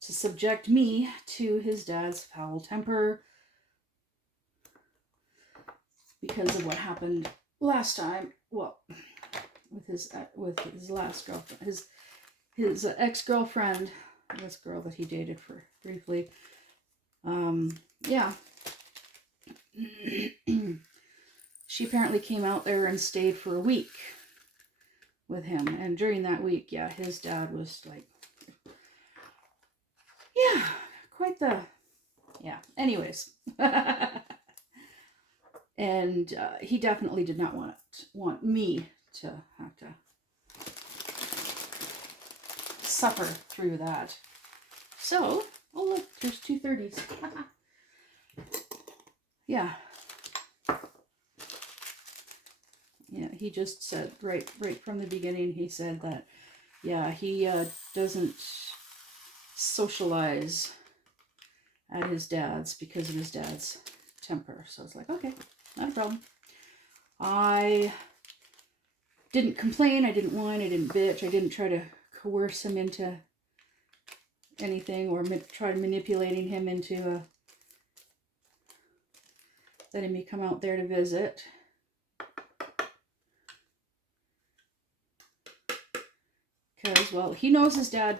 to subject me to his dad's foul temper because of what happened last time. Well, with his last girlfriend, his ex-girlfriend, this girl that he dated for briefly. Yeah. She apparently came out there and stayed for a week with him. And during that week, yeah, his dad was like, yeah, quite the, yeah. Anyways. And he definitely did not want me to have to suffer through that. So, oh look, there's 230s. Yeah. Yeah, he just said right from the beginning, he said that, yeah, he doesn't socialize at his dad's because of his dad's temper. So it's like, okay, not a problem. I didn't complain, I didn't whine, I didn't bitch, I didn't try to coerce him into anything or try manipulating him into letting me come out there to visit. Because, well, he knows his dad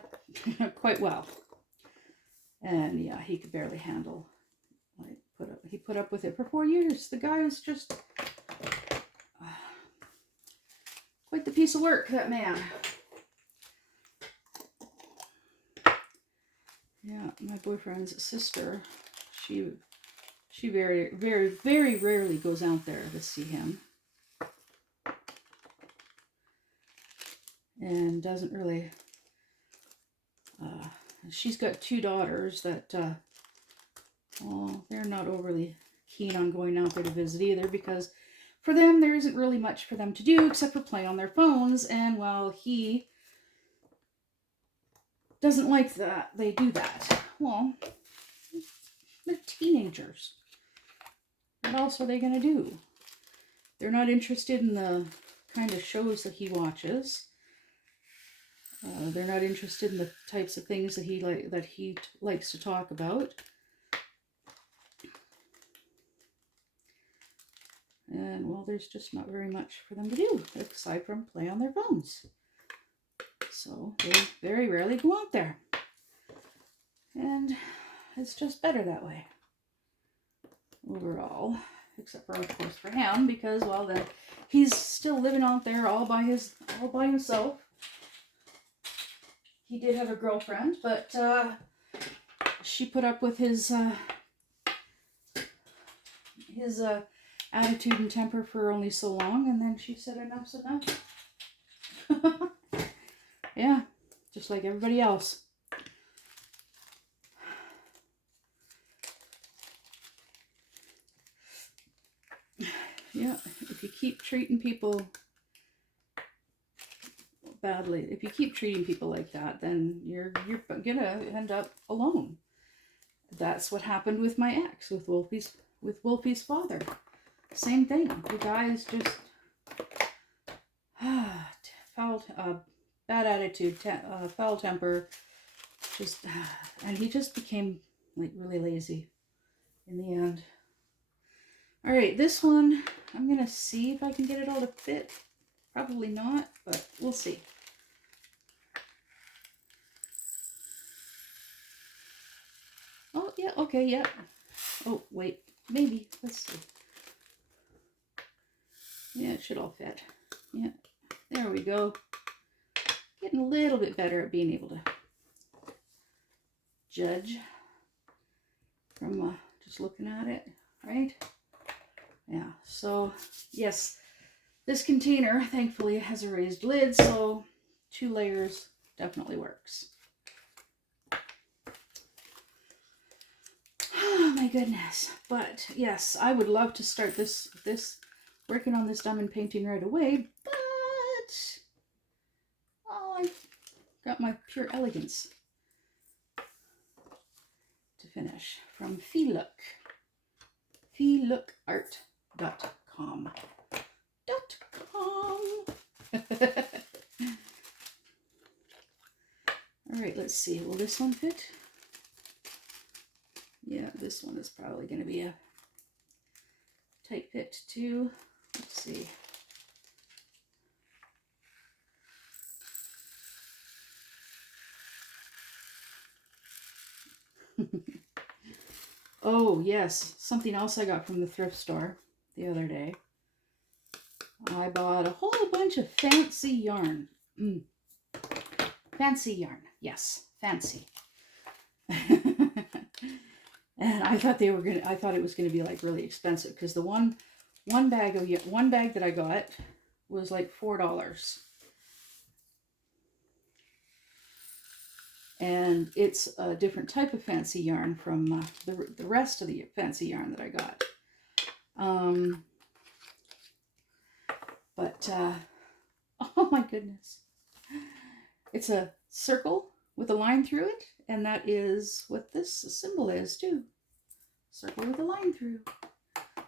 quite well. And yeah, he could barely handle, like, he put up with it for 4 years. The guy is just quite the piece of work, that man. Yeah, my boyfriend's sister, she very, very, very rarely goes out there to see him. And doesn't really, she's got 2 daughters that, well, they're not overly keen on going out there to visit either, because for them, there isn't really much for them to do except for play on their phones, and while he doesn't like that they do that, well, they're teenagers. What else are they going to do? They're not interested in the kind of shows that he watches. They're not interested in the types of things that he likes to talk about. And, well, there's just not very much for them to do aside from play on their phones. So they very rarely go out there. And it's just better that way. Overall. Except for, of course, for him, because, well, then he's still living out there all by himself. He did have a girlfriend, but she put up with his attitude and temper for only so long, and then she said enough's enough. Yeah, just like everybody else. Yeah, if you keep treating people badly, if you keep treating people like that, then you're gonna end up alone. That's what happened with my ex, with Wolfie's father. Same thing. The guy is just foul, bad attitude, foul temper, just, and he just became like really lazy in the end. All right, this one, I'm gonna see if I can get it all to fit. Probably not, but we'll see. Oh, yeah, okay, yeah. Oh, wait, maybe. Let's see. Yeah, it should all fit. Yeah, there we go. Getting a little bit better at being able to judge from just looking at it, right? Yeah, so, yes, this container, thankfully, has a raised lid, so 2 layers definitely works. Oh my goodness. But yes, I would love to start this working on this diamond painting right away, but oh, I got my pure elegance finish from Feelook. Feelookart.com. All right, let's see. Will this one fit? Yeah, this one is probably going to be a tight fit too. Let's see. Oh, yes. Something else I got from the thrift store the other day. I bought a whole bunch of fancy yarn. Fancy yarn. Yes, fancy. And I thought it was gonna be like really expensive because the one bag that I got was like $4. And it's a different type of fancy yarn from the rest of the fancy yarn that I got. Oh my goodness. It's a circle with a line through it, and that is what this symbol is too. Circle with a line through.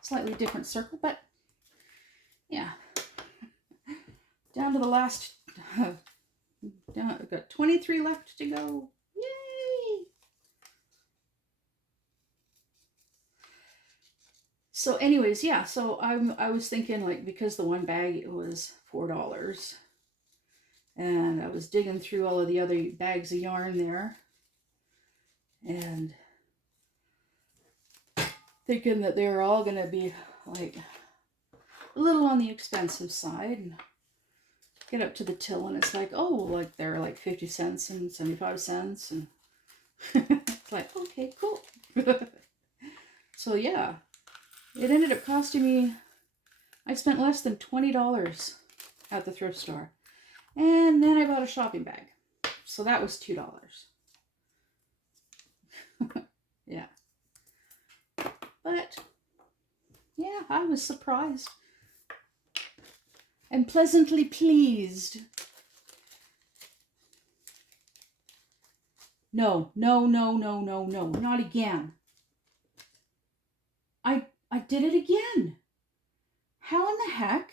Slightly different circle, but yeah. Down to the last, I've got 23 left to go. Yay! So anyways, yeah, so I was thinking, like, because the one bag it was $4, and I was digging through all of the other bags of yarn there, and thinking that they were all going to be like a little on the expensive side, and get up to the till and it's like, oh, like they're like 50 cents and 75 cents, and it's like, okay, cool. So yeah, it ended up costing me, I spent less than $20 at the thrift store, and then I bought a shopping bag, so that was $2. Yeah, but yeah, I was surprised and pleasantly pleased. No, not again. I did it again. How in the heck?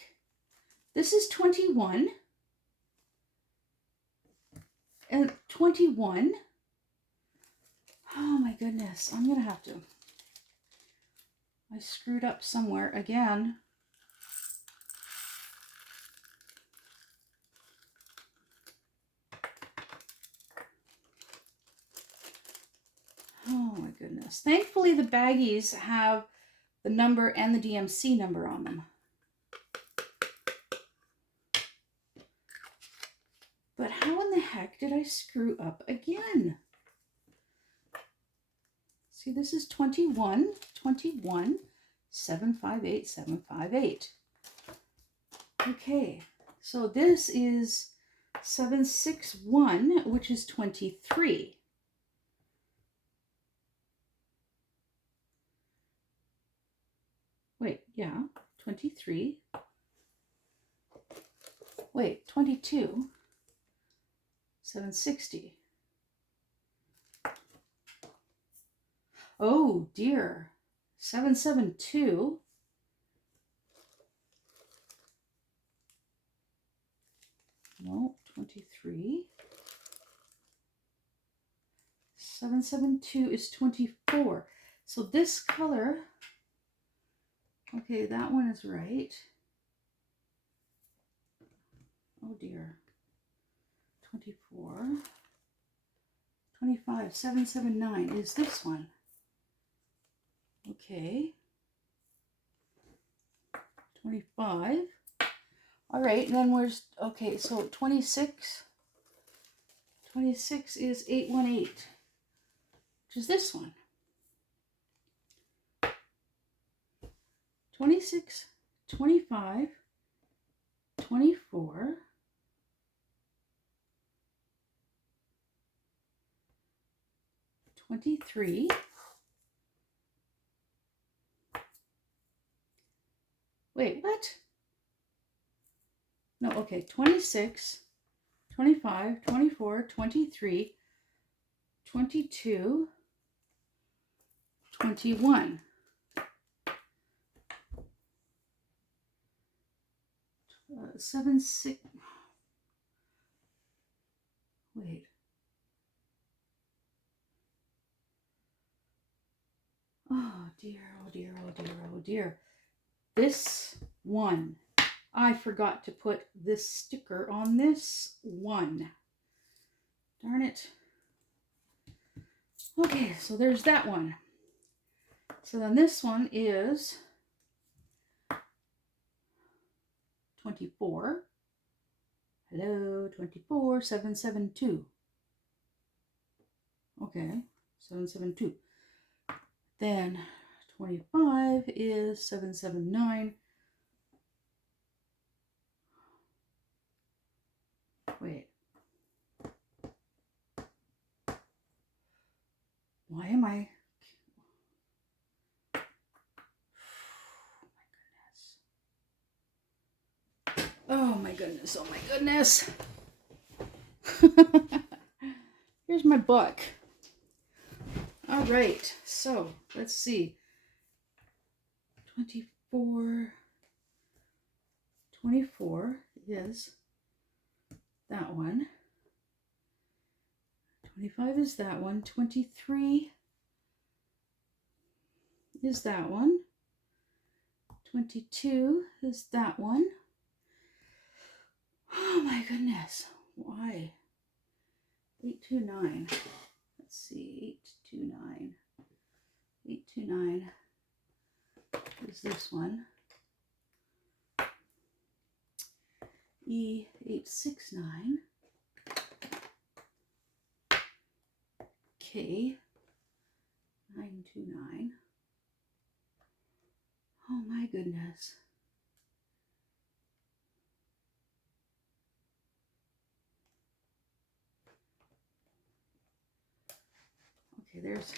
This is 21. And 21. Oh my goodness. I'm going to have to. I screwed up somewhere again. Oh my goodness. Thankfully, the baggies have the number and the DMC number on them. But how in the heck did I screw up again? See, this is 21, 758, 758. Okay, so this is 761, which is 23. Wait, yeah, 23. Wait, 22. 760. Oh dear. 772. No, 23. 772 is 24. So this color, okay, that one is right. Oh dear. 24. 25. 779 is this one. Okay. 25. All right, and then where's, okay, so 26. 26 is 818, which is this one. 26, 25, 24, 23, wait, what? No, okay, 26, 25, 24, 23, 22, 21. 7, 6. Wait. Oh dear, oh dear, oh dear, oh dear. This one. I forgot to put this sticker on this one. Darn it. Okay, so there's that one. So then this one is 24. Hello, 24, 772. Okay, 772. Then 25 is 779. Wait. Why am I... Oh my goodness, oh my goodness. Here's my book. All right, so let's see. 24 is that one. 25 is that one. 23 is that one. 22 is that one. Oh my goodness. Why? 829. Let's see. 829. 829 is this one. E869. K 929. Oh my goodness. Okay, there's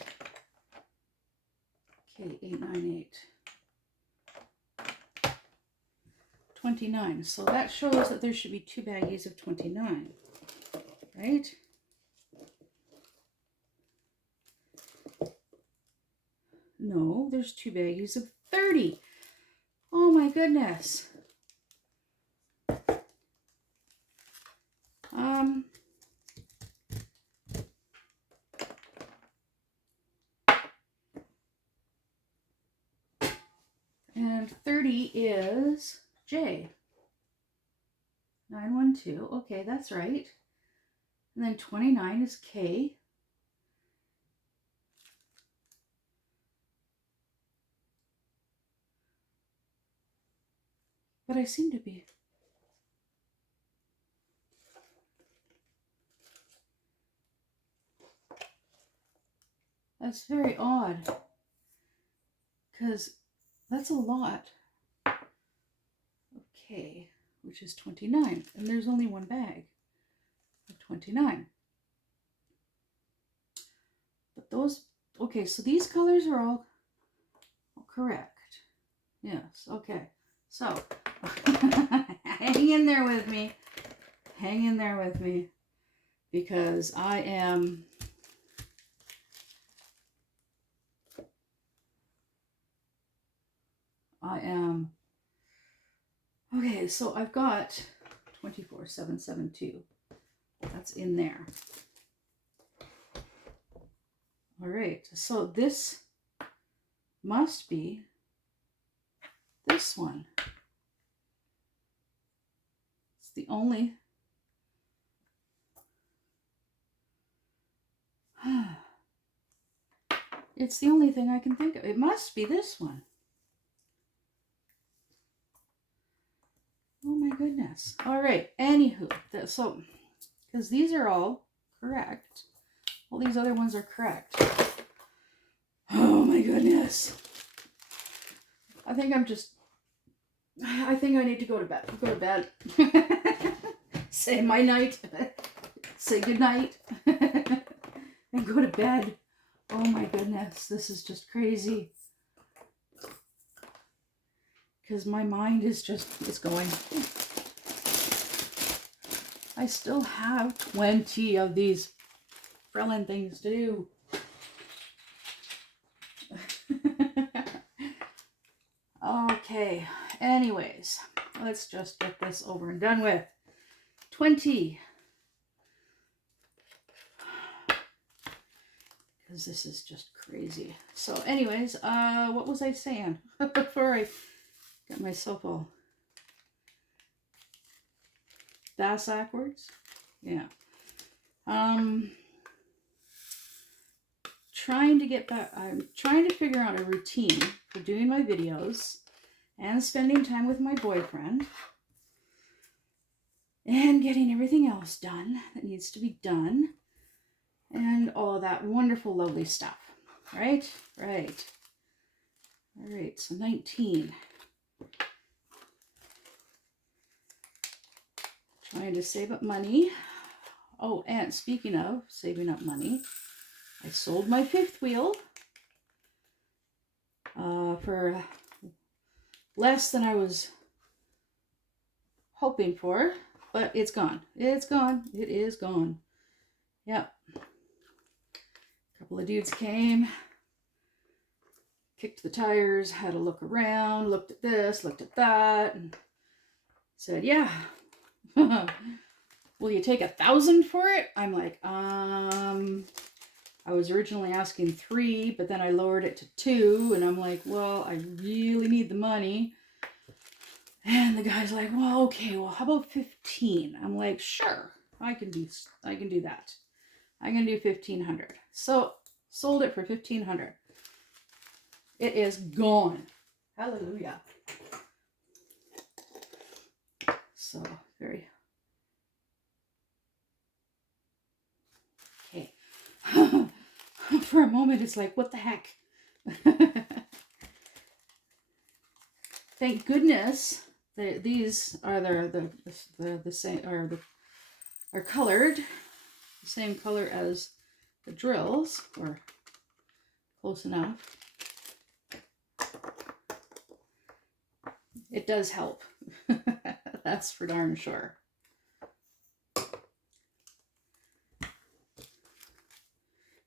K898. 29. So that shows that there should be 2 baggies of 29, right? No, there's 2 baggies of 30. Oh my goodness. And 30 is J. 912. Okay, that's right. And then 29 is K. But I seem to be... That's very odd. Because that's a lot. Okay, which is 29. And there's only one bag of 29. But those... Okay, so these colors are all correct. Yes, okay. So, hang in there with me. Hang in there with me. Because I am... Okay, so I've got 24772. That's in there. All right, so this must be this one. It's the only... It's the only thing I can think of. It must be this one. Oh my goodness. All right, anywho, so, because these are all correct. All these other ones are correct. Oh my goodness. I think I need to go to bed. Go to bed. Say my night. Say good night. And go to bed. Oh my goodness. This is just crazy. Because my mind is just, it's going. I still have 20 of these Frellin things to do. Okay, anyways, let's just get this over and done with. 20. Because this is just crazy. So anyways, what was I saying before I got myself all backwards? Yeah. Trying to get back, I'm trying to figure out a routine for doing my videos and spending time with my boyfriend and getting everything else done that needs to be done and all of that wonderful, lovely stuff. Right? Right. All right, so 19. Trying to save up money. Oh, and speaking of saving up money, I sold my 5th wheel for less than I was hoping for, but it's gone. It's gone. It is gone. Yep. A couple of dudes came, kicked the tires, had a look around, looked at this, looked at that, and said, yeah, will you take 1,000 for it? I'm like, I was originally asking 3, but then I lowered it to 2, and I'm like, well, I really need the money. And the guy's like, well, okay, well, how about 15? I'm like, sure, I can do that. I can do 1,500. So sold it for 1,500. It is gone. Hallelujah. So very okay. For a moment, it's like, what the heck? Thank goodness that these are the same, are colored the same color as the drills, or close enough. It does help. That's for darn sure.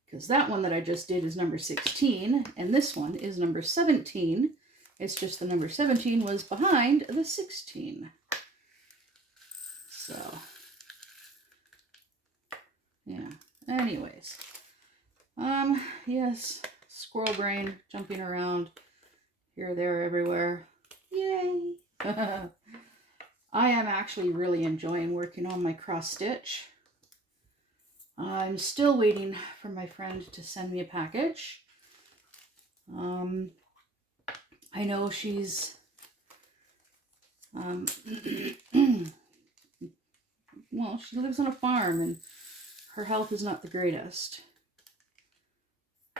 Because that one that I just did is number 16, and this one is number 17. It's just the number 17 was behind the 16. So, yeah. Anyways. Yes. Squirrel brain jumping around here, there, everywhere. Yay! I am actually really enjoying working on my cross stitch. I'm still waiting for my friend to send me a package. I know she's well, she lives on a farm and her health is not the greatest.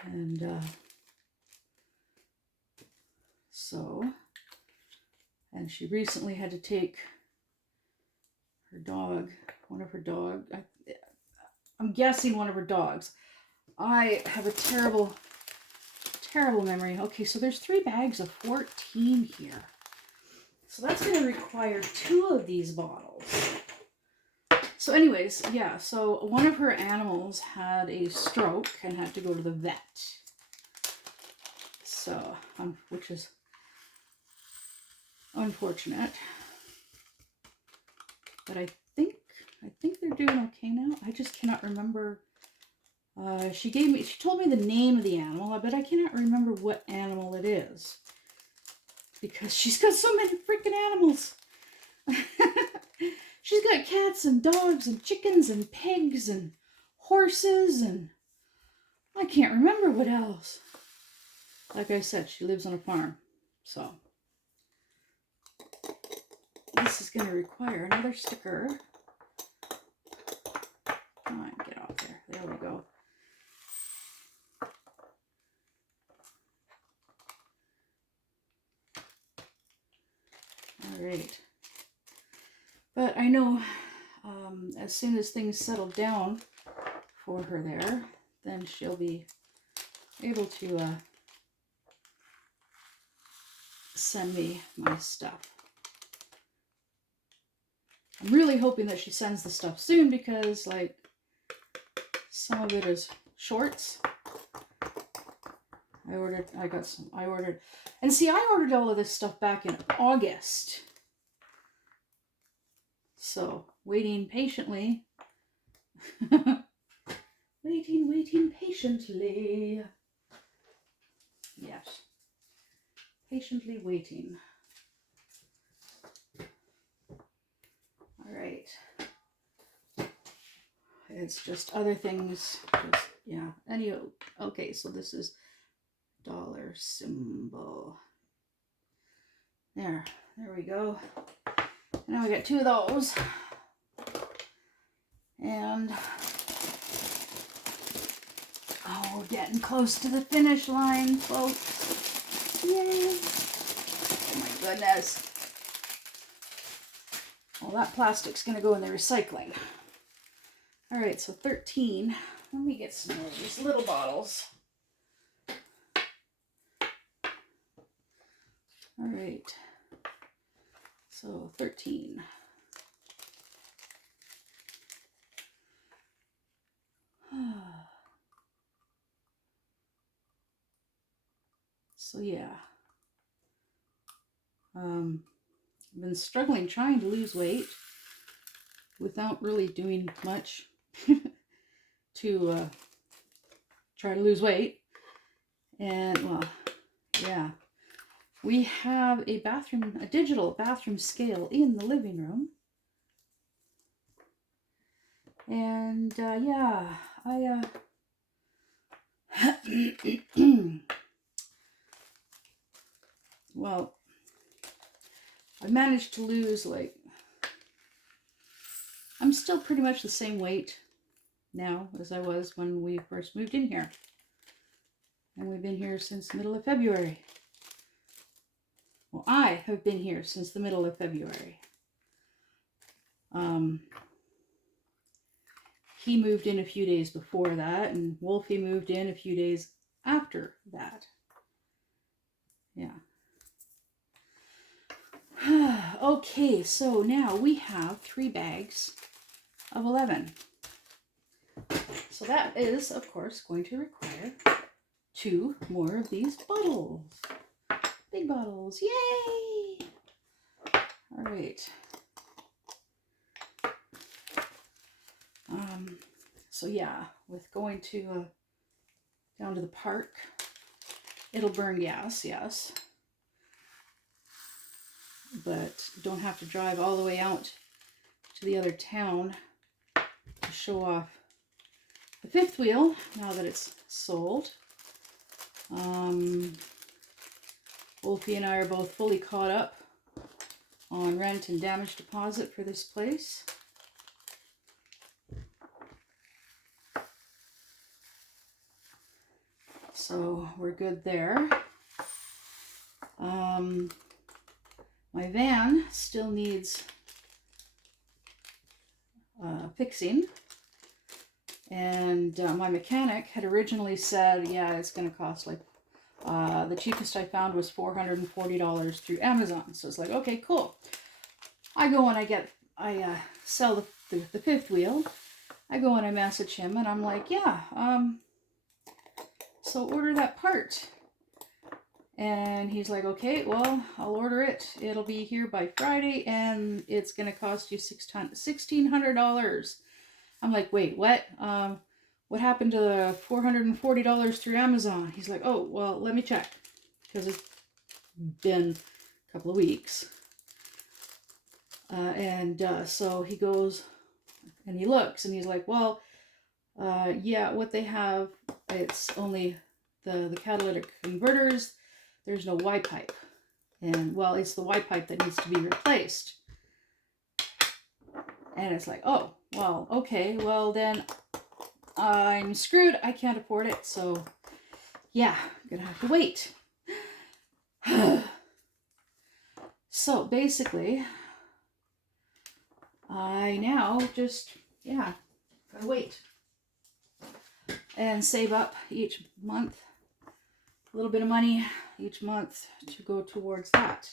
And and she recently had to take her dog, I'm guessing one of her dogs. I have a terrible memory. Okay, so there's 3 bags of 14 here. So that's going to require 2 of these bottles. So anyways, yeah, so one of her animals had a stroke and had to go to the vet. So, which is unfortunate. But I think they're doing okay now. I just cannot remember. She told me the name of the animal, but I cannot remember what animal it is. Because she's got so many freaking animals. She's got cats and dogs and chickens and pigs and horses and I can't remember what else. Like I said, she lives on a farm. So this is going to require another sticker. Come on, get off there. There we go. All right. But I know as soon as things settle down for her there, then she'll be able to send me my stuff. I'm really hoping that she sends the stuff soon because, like, some of it is shorts. I ordered, and see, I ordered all of this stuff back in August. So, waiting patiently. Waiting patiently. Yes. Patiently waiting. All right. It's just other things. Just, yeah. Anyway, okay, so this is dollar symbol. There we go. Now we got 2 of those. And oh, we're getting close to the finish line, folks. Yay! Oh my goodness. Well, that plastic's gonna go in the recycling. All right, so 13. Let me get some more of these little bottles. All right, so 13. So yeah, I've been struggling trying to lose weight without really doing much to try to lose weight. And well, yeah, we have a digital bathroom scale in the living room. And yeah, I well, I managed to lose, like, I'm still pretty much the same weight now as I was when we first moved in here. And we've been here since the middle of February. Well, I have been here since the middle of February. He moved in a few days before that, and Wolfie moved in a few days after that. Yeah. Okay, so now we have 3 bags of 11. So that is, of course, going to require 2 more of these bottles. Big bottles, yay! All right. So yeah, with going to down to the park, it'll burn gas, yes. But you don't have to drive all the way out to the other town to show off the 5th wheel now that it's sold. Wolfie and I are both fully caught up on rent and damage deposit for this place. So we're good there. My van still needs fixing. And my mechanic had originally said, yeah, it's going to cost like, the cheapest I found was $440 through Amazon. So it's like, okay, cool. I go and I sell the 5th wheel. I go and I message him and I'm like, yeah, so order that part. And he's like, okay, well, I'll order it. It'll be here by Friday and it's going to cost you $1,600. I'm like, wait, what? What happened to the $440 through Amazon? He's like, oh, well, let me check. Because it's been a couple of weeks. So he goes and he looks and he's like, well, yeah, what they have, it's only the catalytic converters. There's no Y pipe. And, well, it's the Y pipe that needs to be replaced. And it's like, oh, well, okay, well, then I'm screwed. I can't afford it. So, yeah, I'm going to have to wait. So, basically, I now just, yeah, gotta wait. And save up each month a little bit of money each month to go towards that.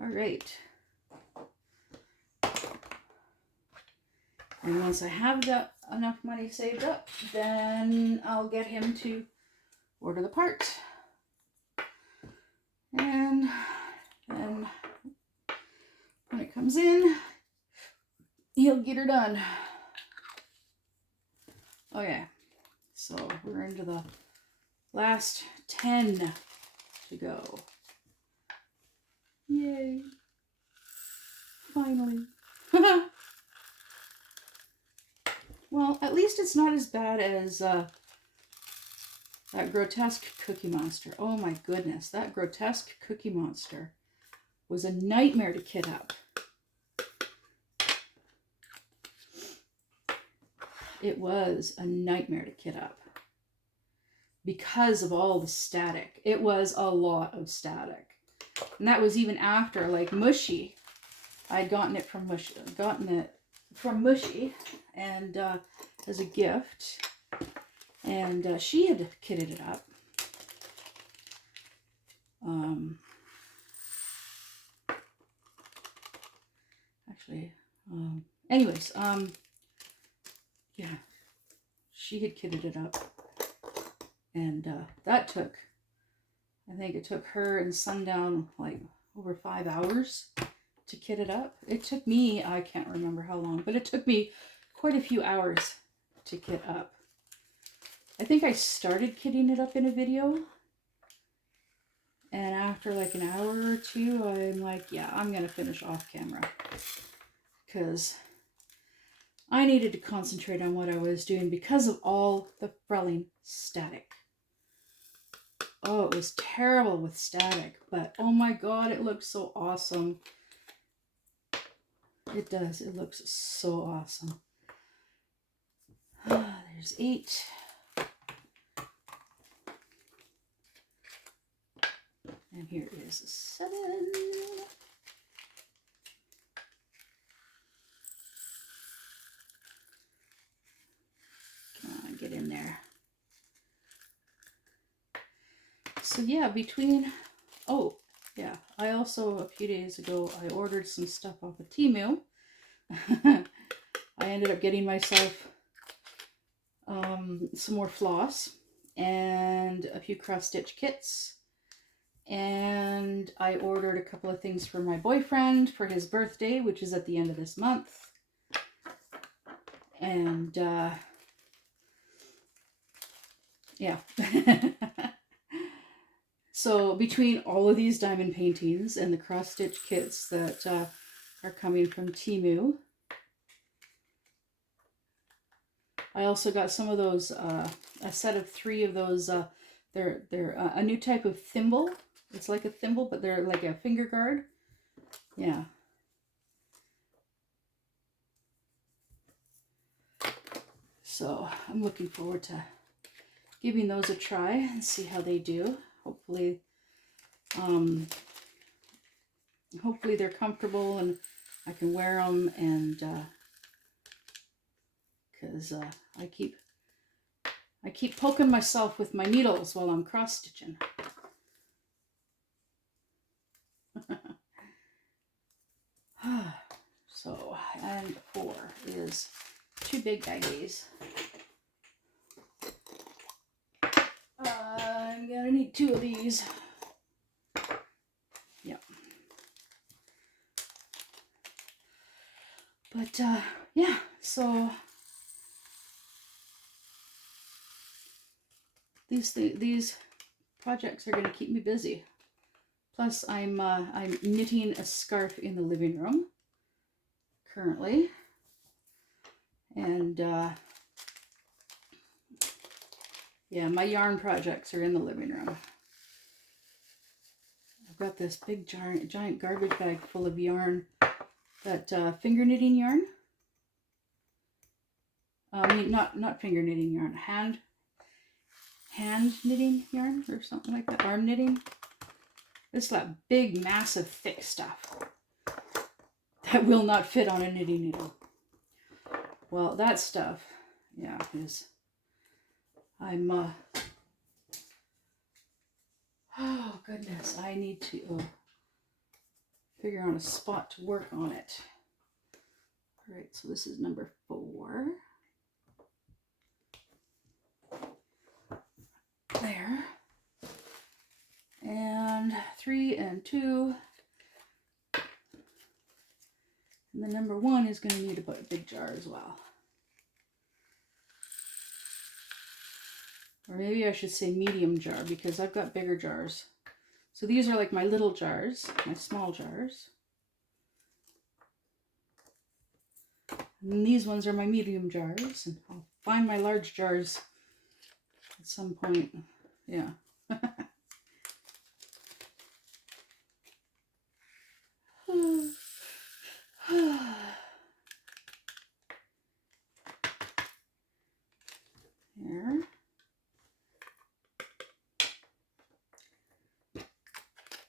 All right. And once I have enough money saved up, then I'll get him to order the part. And then when it comes in, he'll get her done. Okay, so we're into the last 10 to go. Yay. Finally. Well, at least it's not as bad as that grotesque Cookie Monster. Oh my goodness, that grotesque Cookie Monster was a nightmare to kit up. It was a nightmare to kit up because of all the static. It was a lot of static. And that was even after, like, Mushy. I'd gotten it from Mushy and as a gift, and she had kitted it up. Anyways, yeah, she had kitted it up, and that took, I think it took her and Sundown like over 5 hours to kit it up. It took me, I can't remember how long, but it took me quite a few hours to kit up. I think I started kitting it up in a video, and after like an hour or two, I'm like, yeah, I'm gonna finish off camera, because I needed to concentrate on what I was doing because of all the frelling static. Oh, it was terrible with static, but oh my god, it looks so awesome. It does. It looks so awesome. There's 8. And here is 7. Come on, get in there. So yeah, oh yeah, I also, a few days ago, I ordered some stuff off of Temu. I ended up getting myself some more floss and a few cross-stitch kits. And I ordered a couple of things for my boyfriend for his birthday, which is at the end of this month. And yeah. So between all of these diamond paintings and the cross-stitch kits that are coming from Temu, I also got some of those, a set of 3 of those, they're a new type of thimble. It's like a thimble, but they're like a finger guard. Yeah. So I'm looking forward to giving those a try and see how they do. Hopefully, hopefully they're comfortable and I can wear them, and because I keep poking myself with my needles while I'm cross stitching. So, and 4 is 2 big baggies. I'm gonna need 2 of these. Yep. But yeah, so these projects are gonna keep me busy. Plus, I'm knitting a scarf in the living room currently, and yeah, my yarn projects are in the living room. I've got this big giant garbage bag full of yarn, that finger knitting yarn. I mean, not finger knitting yarn, hand knitting yarn or something like that. Arm knitting. It's that big, massive, thick stuff that will not fit on a knitting needle. Well, that stuff, yeah, I'm, oh goodness, I need to figure out a spot to work on it. All right, so this is number 4. There. And 3 and 2. And the number 1 is going to need a big jar as well. Or maybe I should say medium jar because I've got bigger jars. So these are like my little jars, my small jars. And these ones are my medium jars. And I'll find my large jars at some point. Yeah. There.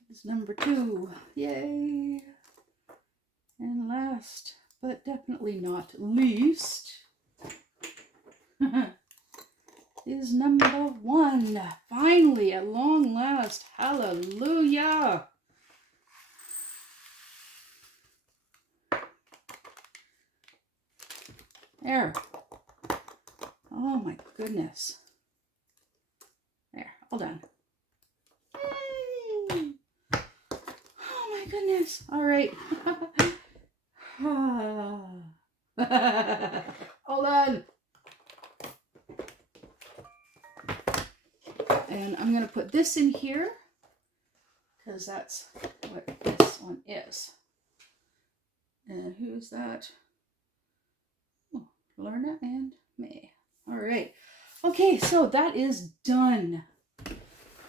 This is number 2. Yay! And last, but definitely not least, is number 1. Finally, at long last. Hallelujah! There. Oh my goodness. There, all done. Yay! Oh my goodness. All right. All done. And I'm going to put this in here because that's what this one is. And who's that? Oh, Lorna and May. All right. Okay, so that is done.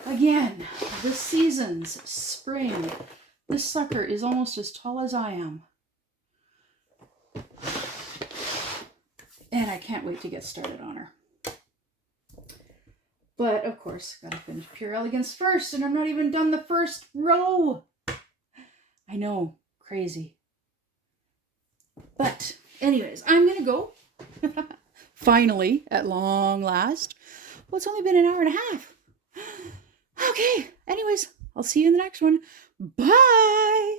Again, the season's spring. This sucker is almost as tall as I am. And I can't wait to get started on her. But, of course, gotta finish Pure Elegance first, and I'm not even done the first row. I know, crazy. But, anyways, I'm gonna go. Finally, at long last. Well, it's only been an hour and a half. Okay, anyways, I'll see you in the next one. Bye!